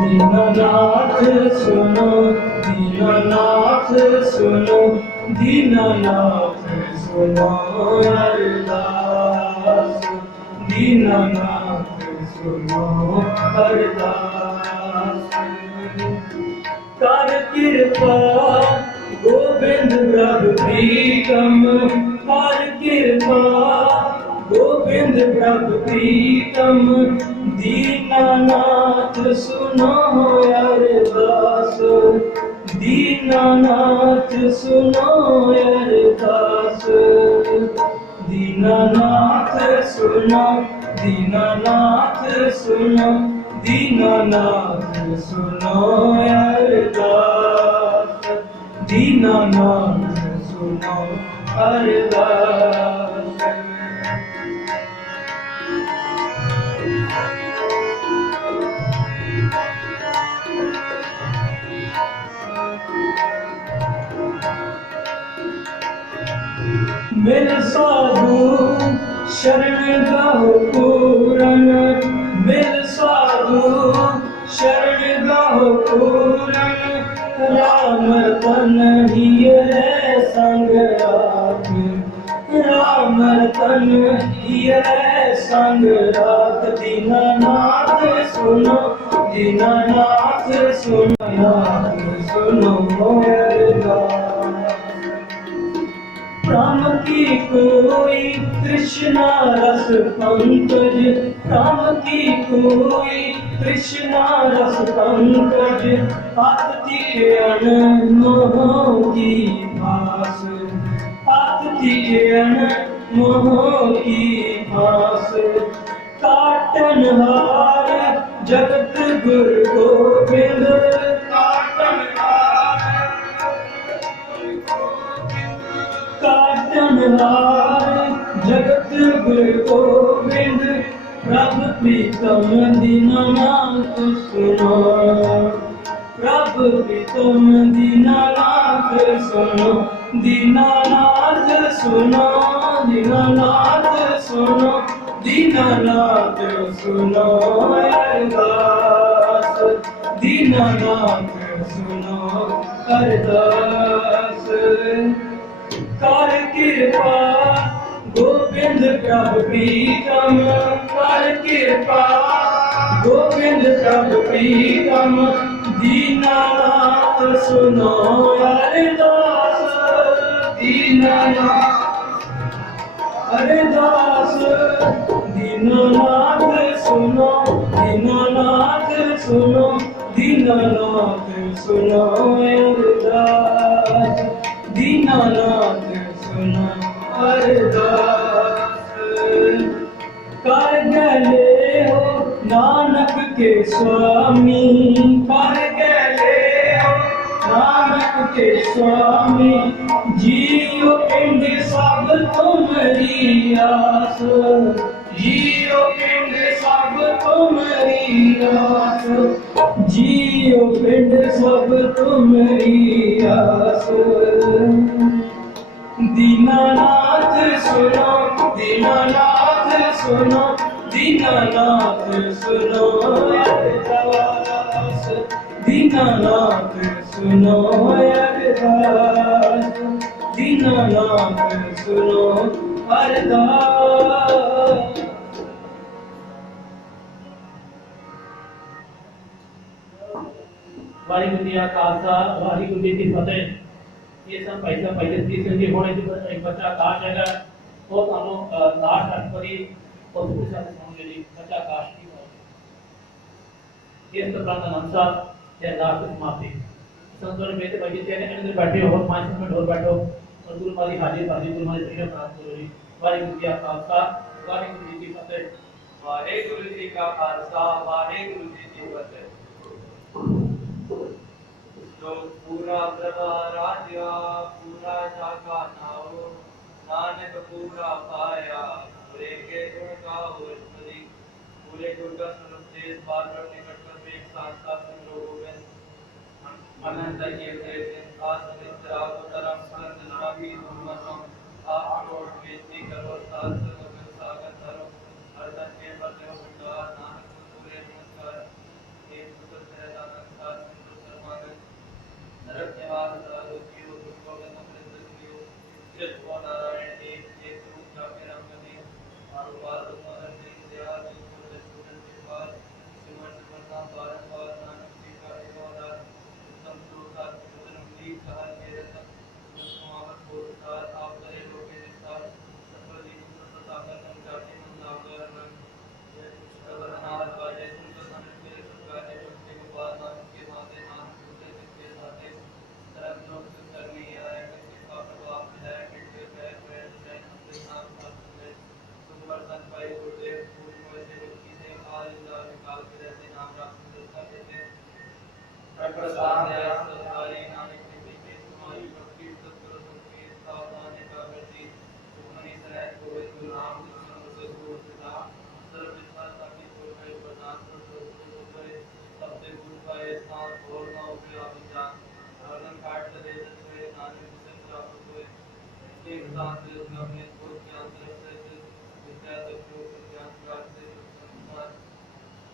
दीनानाथ सुनो, दीनानाथ सुनो, दीनानाथ सुनो अरदास, दीनानाथ सुनो अरदास। कर कृपा गोविंद प्रभु प्रीतम, कर कृपा गोविंद प्रभु प्रीतम, दीनानाथ सुनो अरदास, दीनानाथ सुनो अरदास, दीनानाथ सुनो, दीनानाथ सुनो, दीनानाथ सुनो अरदास, दीनानाथ सुनो अरदास। मिल साधु शरण गाहो पूरन, मिल साधु शरण गाहो पूरन, राम तन हिय संग राख, राम तन हिय संग राख, दीनानाथ सुनो, दीनानाथ सुनो, सुनो अरदास। राम की कोई तृष्णा रस पंकज, राम की कोई तृष्णा रस पंकज, आरती के अनमोह की भास, आरती के अनमोह की भास, काटन हार जगत गुरु गोविंद, काटन हार काटनहार जगत गुरु गोविंद, प्रभु प्रीतम दीनानाथ सुनो, प्रभु प्रीतम दीनानाथ सुनो, दीनानाथ सुनो, दीनानाथ सुनो, दीनानाथ सुनो अरदास, दीनानाथ सुनो अरदास। कर कृपा गोविंद प्रभु प्रीतम, कर कृपा गोविंद प्रभु प्रीतम, दीनानाथ सुनो अरदास, दीनानाथ अरदास, दीनानाथ सुनो, दीनानाथ सुनो, दीनानाथ सुनो अरदास, दीनानाथ सुनो अरदास। कर गले हो नानक के स्वामी, कर गले हो नानक के स्वामी, जियो पिंड सब तुम्हारी आस, जियो पिंड सब तुम्हारी आस, जियो पिंड सब तुम्हारी आस। दीनानाथ सुनो, दीनानाथ सुनो, दीनानाथ सुनो अरदास, दीनानाथ सुनो अरदास, दीनानाथ सुनो अरदास। वाहिगुरु जी का खालसा, वाहिगुरु जी की फतेह। ये सब पैसा पहले तीसरे जी होने से एक बच्चा काश है वो हम लास्ट अटपरी और दूसरे साथ होंगे जी बच्चा काश की बात ये तो प्रांत नमसा या लास्ट समाप्ति संतोष में तो बजे तेरे अंदर बैठे हो 5 मिनट और बैठो और गुरु मारी हाजिर हाजिर गुरु मारी प्रिय प्राप्त करो जी। वाहिगुरु जी का खालसा, वाहिगुरु जी की फतेह। वाहेगुरु जी का खालसा, वाहेगुरु जी की फतेह। जो पूरा प्रभा राजा पूरा जागा नाओ नानक पूरा पाया पूरे के गुण गाओ स्तुति पूरे गुण का स्वरूप देश बार बार निकट कर एक साथ साथ गोविंद अनंत के देश आसमित्र अवतरम संत नामी दुर्मतम आप रोड बेटी करो साथ गोविंद सागर धरो अर्धन के बदले उठा नानक पूरे नमस्कार एक पुत्र से दानक साथ सुंदर सर्वांगन नरत्यवाद सारोग्यो दुर्गोविंद अमृतयो कृष्ण नारायण एक रूप जाके रंगने आरुवाद मदन दया दुर्गोविंद सुदन के पास सिमर सिमरना बारंबार नानक जी का इबादत उत्तम सुरसार सुदन लीक सहल के रतन सुमावत बोलतार आप करे लोके निस्तार सफल दीप प्रसाद नम जाति मन नागर मन कवरनाथ बाजे सुंदर नमन के सुगाने भक्ति गोपाल नाम के माते नाम सुते के साथे धर्म लोक करनी आए किसी का प्रभाव है मिलके पैर पैर से अपने नाम साथ में सुमर्शन पाई गुरुदेव पूरी वैसे व्यक्ति से काल जा निकाल के रहते नाम राम सुंदरता देते प्रसाद है सरकारी नानक के पीछे तुम्हारी भक्ति सत्करो संकीर्त सावधान एकाग्रति सुमनि सराय गोविंद गुरु नाम जिसमें से दूर पिता सर्व विश्वास ताकि कोई में प्रदान कर करे सबसे गुरु का स्थान और ना उसे अभिजान वर्णन काट दे जैसे नानक से प्राप्त हुए एक साथ से अपने खुद के अंतर से विद्या तत्व ज्ञान प्राप्त से संसार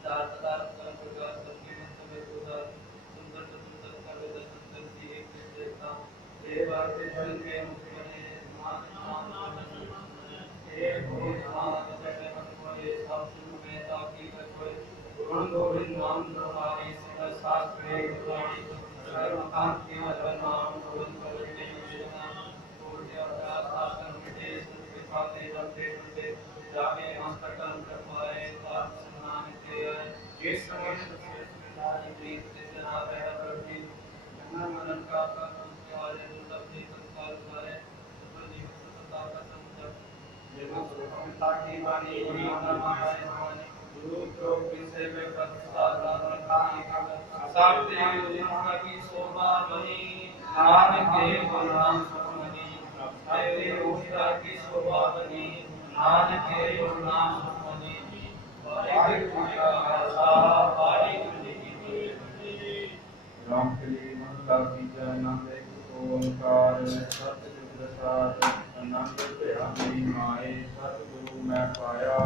चार पदार्थ कर्म प्रकाश सबके मंत्र में उदार सुंदर चतुर्थ का दर्शन करती एक देखता ये बात से फल के मुख बने मान मान एक मान जैसे मन को ये सब शुरू में ताकि कोई गुण गोविंद नाम तुम्हारी सिद्ध शास्त्र गुरुवाणी सर्वकांत के मधुर नाम गोविंद पवित्र योजना पूर्ण अवतार शासन मिटे कृपा से रखते रखते जागे मस्तकम कृपाए साथ सम्मान के ये समय नारी प्रीत से जना रह प्रति मनन का कर्म के आले दुर्लभ से संस्कार उतारे सुपर जीवन सतता का संजप ये सुखमता की वाणी नाम हमारे स्वामी गुरु को विषय में प्रतिष्ठान रखी साप्ते उन्नत की शोभा बनी नानक के गुण नाम सुखमनी साप्ते उन्नत की शोभा बनी नानक के गुण नाम सुखमनी वाहिगुरु जी का खालसा वाहिगुरु जी की फतेह। राम के लिए मंगला की जय आनंद एक ओंकार सतगुरु प्रसाद आनंद भया मेरी माए सतगुरु मैं पाया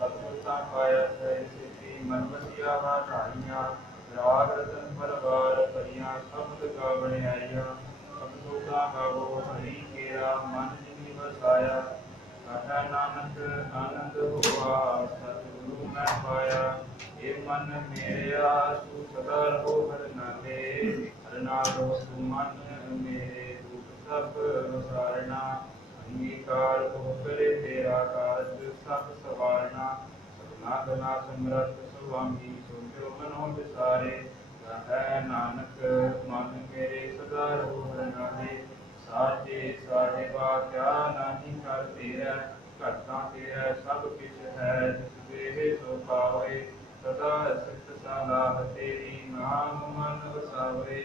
सतगुरु ता पाया सह सिद्धि मन बसिया वाधाइया राग रतन परवार परिया शब्द गावण आइया शब्दों का गावो हरि केरा मन जिनि बसाया कथा नानक आनंद हुआ सतगुरु मैं पाया ये मन मेरा तू सदा रहो हर नाले हर नाल रहो तू मन मेरे दुख सब विसारना अंगीकार हो करे तेरा कारज सब सवारना सपना गना समरथ स्वामी सोचो मनो विसारे है नानक मन मेरे सदा रहो हर नाले साचे साहेबा क्या नहीं कर तेरा घटा तेरा सब किछ है जिस देहे सो पावे सदा सित सलाह तेरी नाम मन वसावे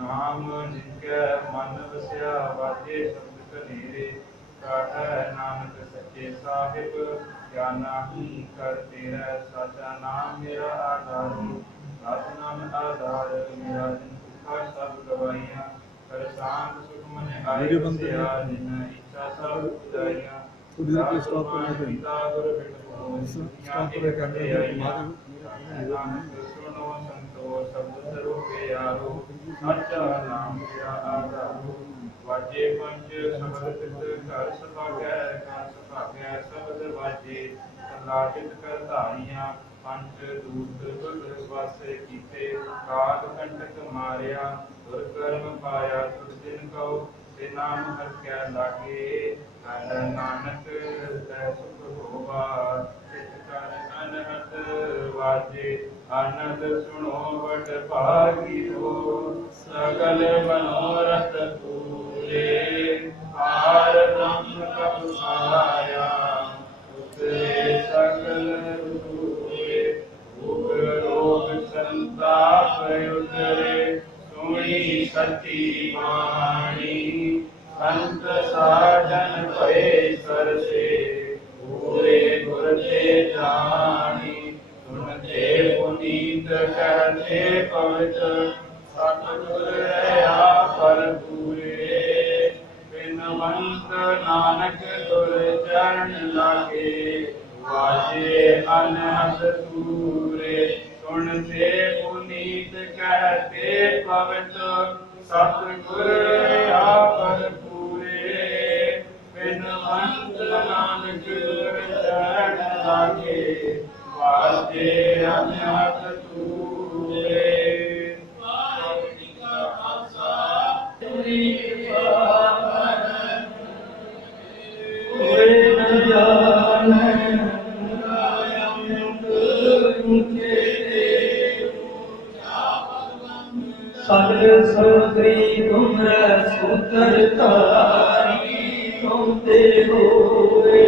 नाम जिनके मन वसिया वाजे शब्द कनेरे काहे नानक सच्चे साहिब क्या नाही कर तेरा साचा नाम मेरा आधार साच नाम आधार मेरा जिन दुखा सब गवाइया कर शांत सुख मन आए बसिया जिन इच्छा सब उदाइया थोड़ी देर के स्टॉप करना है पिता गुरु बिनु स्टॉप करे कैमरे नानक सुनो संतो शब्द स्वरूपे यारो सच्चा नाम मेरा आधारो वाजे पंच शब्द चित घर सभागै घर सभागै शब्द वाजे लाजित कर धारियां पंच दूत गुर वासे कीते काग कंटक मारिया दुर्कर्म पाया तुर दिन कहो ते नाम हर क्या लागे हर नानक तै सुख होवा चित कर अनहद वाजे आनंद सुनो बड़ भागी हो सकल मनोरथ पूरे हार ब्रह्म कब आया उतरे सकल दूरे भूख रोग संताप उतरे सुनी सच्ची वाणी संत साधन भय सरसे पूरे गुर ते जानी सुनते पुनीत कहते पवित्र सतगुर रहा पर पूरे बिनवंत नानक गुर चरण लागे वाजे अनहद दूरे सुनते पुनीत कहते पवित्र सतगुर रहा पर पूरे बिनवंत नानक गुर चरण लागे वाजे अनहद दूरे। सगल सोदरी तुमरा सूत्र तारी तुम ते होए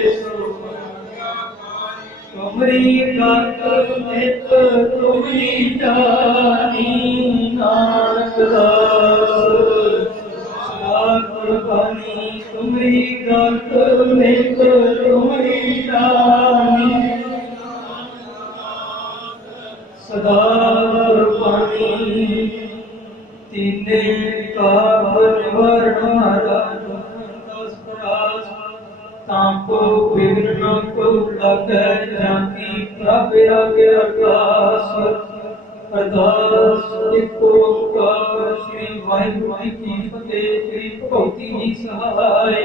तुमरी गात नित तुमरी जानी नानक दास कुर्बानी तुमरी गात नित तुमरी जानी सदा कुर्बानी तीने कावन वर्ण तांको विघ्न को लगे जाती प्रभ आगे अरदास अरदास एक ओंकार श्री वाहिगुरु जी की फतेह श्री भगवती जी सहाय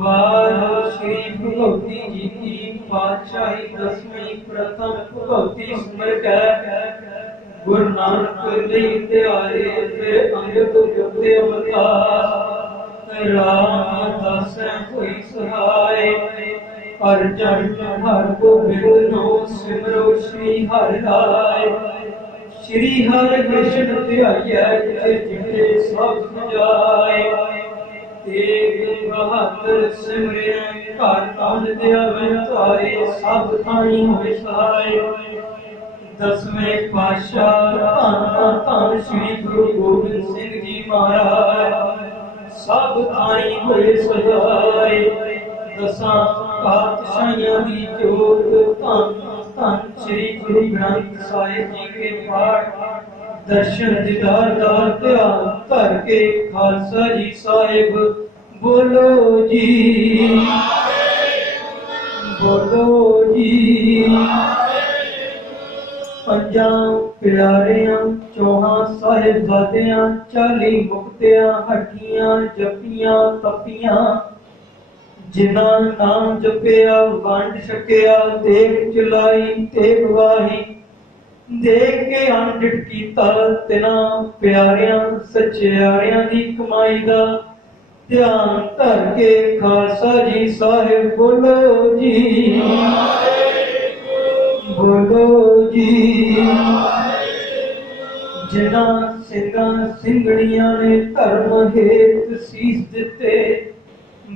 वार श्री भगवती जी की पातशाही दसवीं प्रथम भगवती स्मृत गुरु नानक देव त्यारे ते अंगद जुगते अवतार रामदास कोई सहाय अर्जन हर गोबिंद नो सिमरो श्री हरि राय श्री हरि कृष्ण ध्याया जिते सब जाय तेग बहादुर सिमरे घर कान दिया तारे सब थाई होए सहाय दसवें पातशाह धन धन श्री गुरु गोबिंद सिंह जी महाराज सब थाई होए सहाय दसां पातशाहियां दी जोत धन धन श्री गुरु ग्रंथ साहिब जी के पाठ दर्शन दीदार दा ध्यान धर के खालसा जी साहिब बोलो जी बोलो जी पंजां प्यारियां चौहां साहिबजादियां 40 मुक्तियां हटियां जपियां तपियां जिन्हां नाम जपिया वंड छकिया देख चलाई ते गवाही देख के अनडिट कीता तिन्हां प्यारियां सच्चियारियां दी कमाई दा ध्यान धर के खालसा जी साहिब बोलो जी बोलो जी जिन्हां सिंघां सिंघड़ियां ने धर्म हेत सीस दिते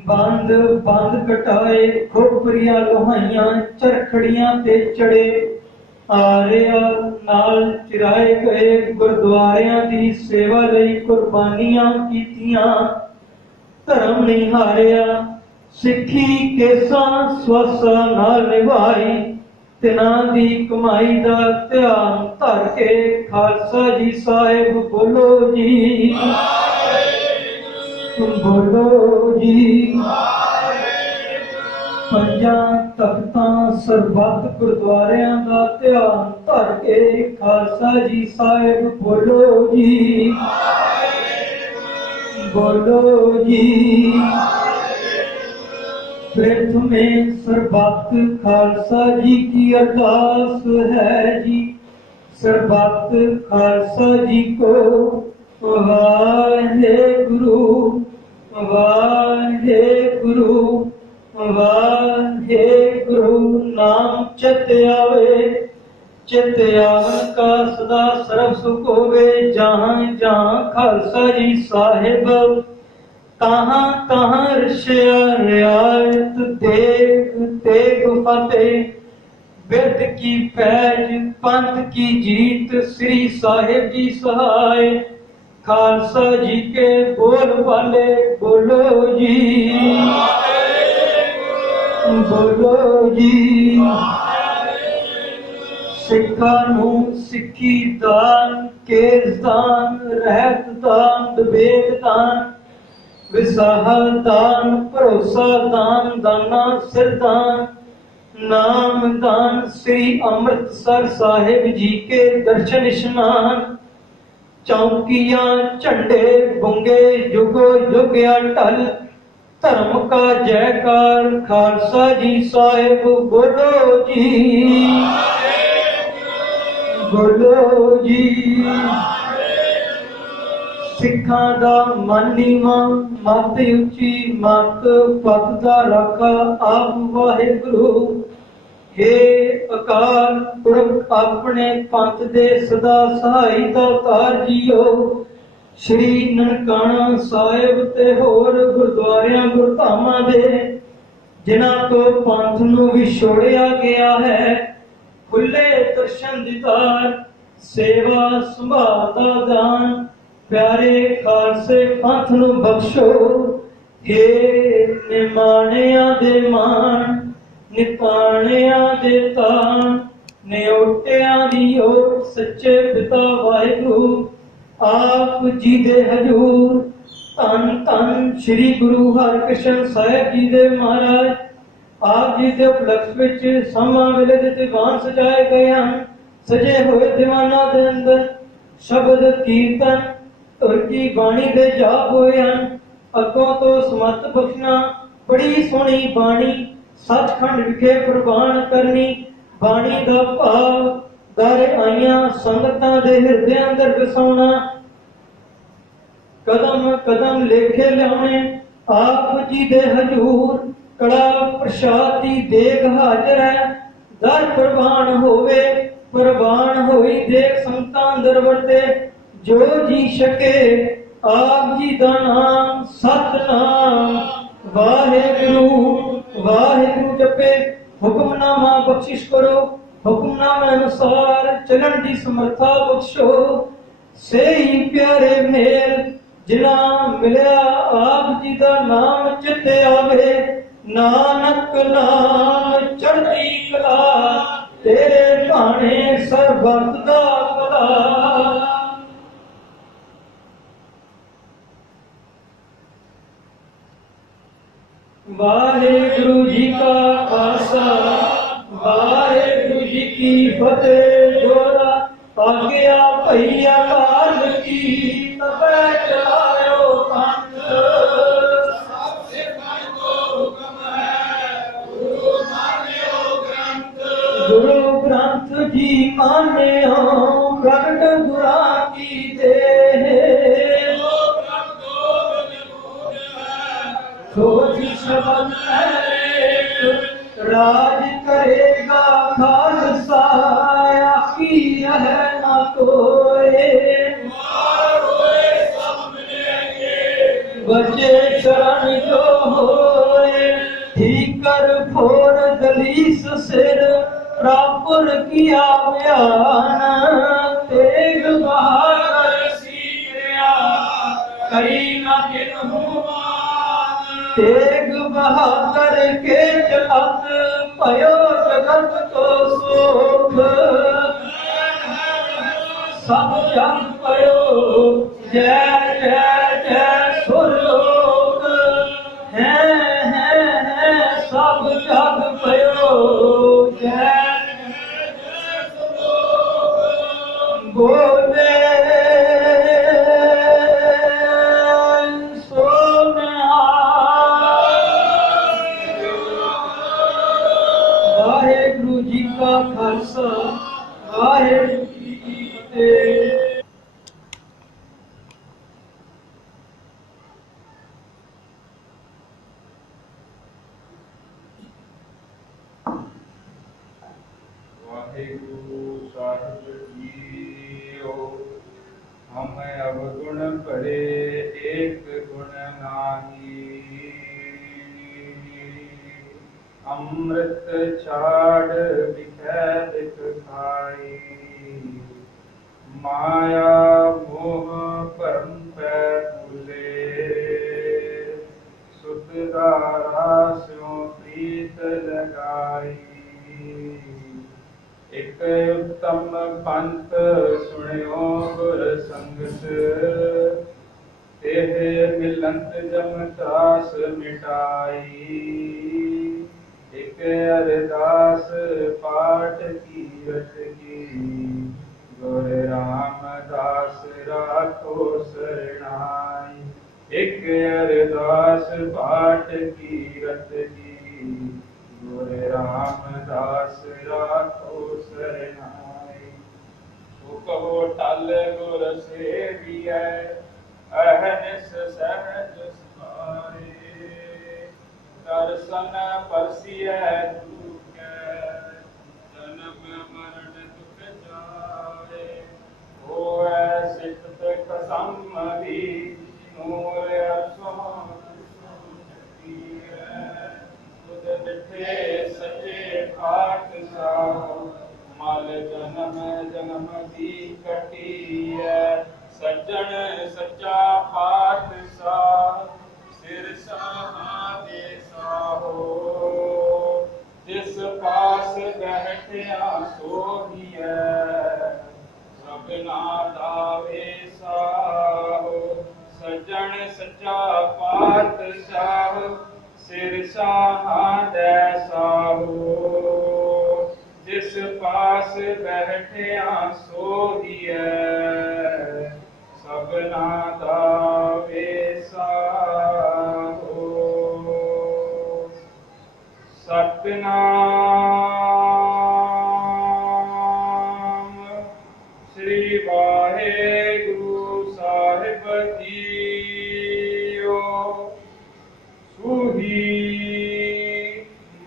बंद बंद कटाए खोपरियां लोहाइयां चरखड़ियां ते चढ़े आरिया नाल चिराए गए गुरुद्वारियां दी सेवा लई कुर्बानियां कीतियां धर्म नहीं हारिया सिक्खी केसां स्वसा नाल निभाई तिन्हां दी कमाई दा ध्यान धर के खालसा जी साहिब बोलो जी बोलो जी पंजां तख्तां सरबत गुरुद्वारियां दा ध्यान धर के खालसा जी साहिब बोलो जी बोलो जी प्रथम सरबत खालसा जी की अरदास है जी सरबत खालसा जी को वाहे गुरु नाम चित आवन का सदा सर्व सुख होवे जहाँ जहाँ खालसा जी साहिब कहाँ कहाँ ऋषिया रियायत देख तेग फतेह विद की फैज पंथ की जीत श्री साहिब जी सहाय खालसा जी के बोल वाले बोलो जी, बोलो जी। सिखा नू सिखी दान, केस दान, रहत दान, विवेक दान, विसाहा दान, भरोसा दान, दाना सिर दान, नाम दान, श्री अमृतसर साहिब जी के दर्शन स्नान, चौकियां झंडे बुंगे युगो युग अटल, धर्म का जयकार खालसा जी साहिब बोलो जी, बोलो जी। सिखां दा मन नीवां, मत उची मत पत दा राखा आप वाहिगुरु। हे अकाल पुरख अपने पंथ दे सदा सहाई दातार जीओ। श्री ननकाना साहिब ते होर गुरुद्वारियां गुरधामां दे जिन्हां तो पंथ नूं विछोड़िया गया है, खुले दर्शन दीदार, सेवा संभाल दा दान, प्यारे खालसे पंथ नूं बख्शो। हे निमाणियां दे मान, निताणियां दे तान, निओटियां दी ओट सच्चे पिता वाहिगुरु आप जी दे हजूर। धन धन श्री गुरु हरकृष्ण साहिब जी दे महाराज आप जी के उपलक्ष्य विच समा वेले दे दीवान सजाए गए हैं। सजे हुए दीवाना दे अंदर शब्द कीर्तन तुर की बाणी दे जाप होए हैं। अगों तो समर्थ बख्शना बड़ी सोहनी बाणी सचखंड विखे प्रवान करनी। बाणी दा भाव दर आईयां संगतां दे हिरदे अंदर वसाउणा। कदम कदम लेखे लियाने आप जी दे हजूर। कड़ा प्रसाद दी देग हाजर है, दर प्रवान होवे प्रवान होई देख संगतां अंदर वरते। जो जी सके आप जी दा नाम सतनाम वाहिगुरु वाहिगुरु जपे। हुक्मनामा बख्शिश करो, हुक्मनामे अनुसार चलन दी समर्था बख्शो। सही प्यारे मेल जिना मिलिया आप जी दा नाम चिते आवे। नानक नाम चढ़दी कला तेरे भाणे सरबत दा भला। वाहिगुरु जी का खालसा वाहिगुरु जी की फतेह। जोरा आज्ञा भैया काल की तबे चलायो पंथ। गुरु ग्रंथ जी मान्यो प्रगट गुरा की देह। सोची शबद राज करेगा खालसा आखी है ना कोई। बचे शरण जो होए ठीकर फोर दलीस सिर प्रापुर किया बयान। तेग बहाकर सीखया कई न किन्हू तेग बहादुर के चलत भयो जगत को सुख। सब जग भयो जय जय जय सुरलोक। है सब जग भयो जय बोले वाहिगुरु जी का खालसा वाहिगुरु जी की फतेह। वाहिगुरु साहिब जीओ। हम अवगुण भरे एक गुण नाही। अमृत छाड़ बिखै बिख खाई। माया मोह भरम पै भूले सुतदारा स्यों प्रीत लगाई एक उत्तम पंथ सुनियो गुर संगत तेह मिलंत जम त्रास मिटाई एक अरदास पाठ कीरत की गुर रामदास राखो सरनाई एक अरदास पाठ कीरत की गुर रामदास राखो सरनाई सो कहो टल गुर सेवियै अहनिस सहज सुखाए दर्शन परसियै दुखै जन्म मरण दुख जाए होए सिफत कसम दी नूर अरसों तुद दिठे सचे खाट साहो मल जन्म जन्म दी कटी है सज्जन सच्चा पातशाह सिर साहा दे साहो जिस पास बैठिया सोहिए सबना दावे साहो सज्जन सच्चा पातशाह सिर साहा दे साहो जिस पास बैठिया सोहिए सबना दावे साहो सतनाम श्री वाहेगुरु साहिब जीओ सूही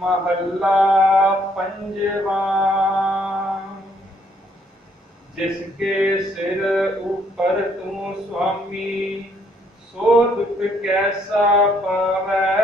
महला पंजवा जिसके सिर ऊपर तू स्वामी सो दुख कैसा पावै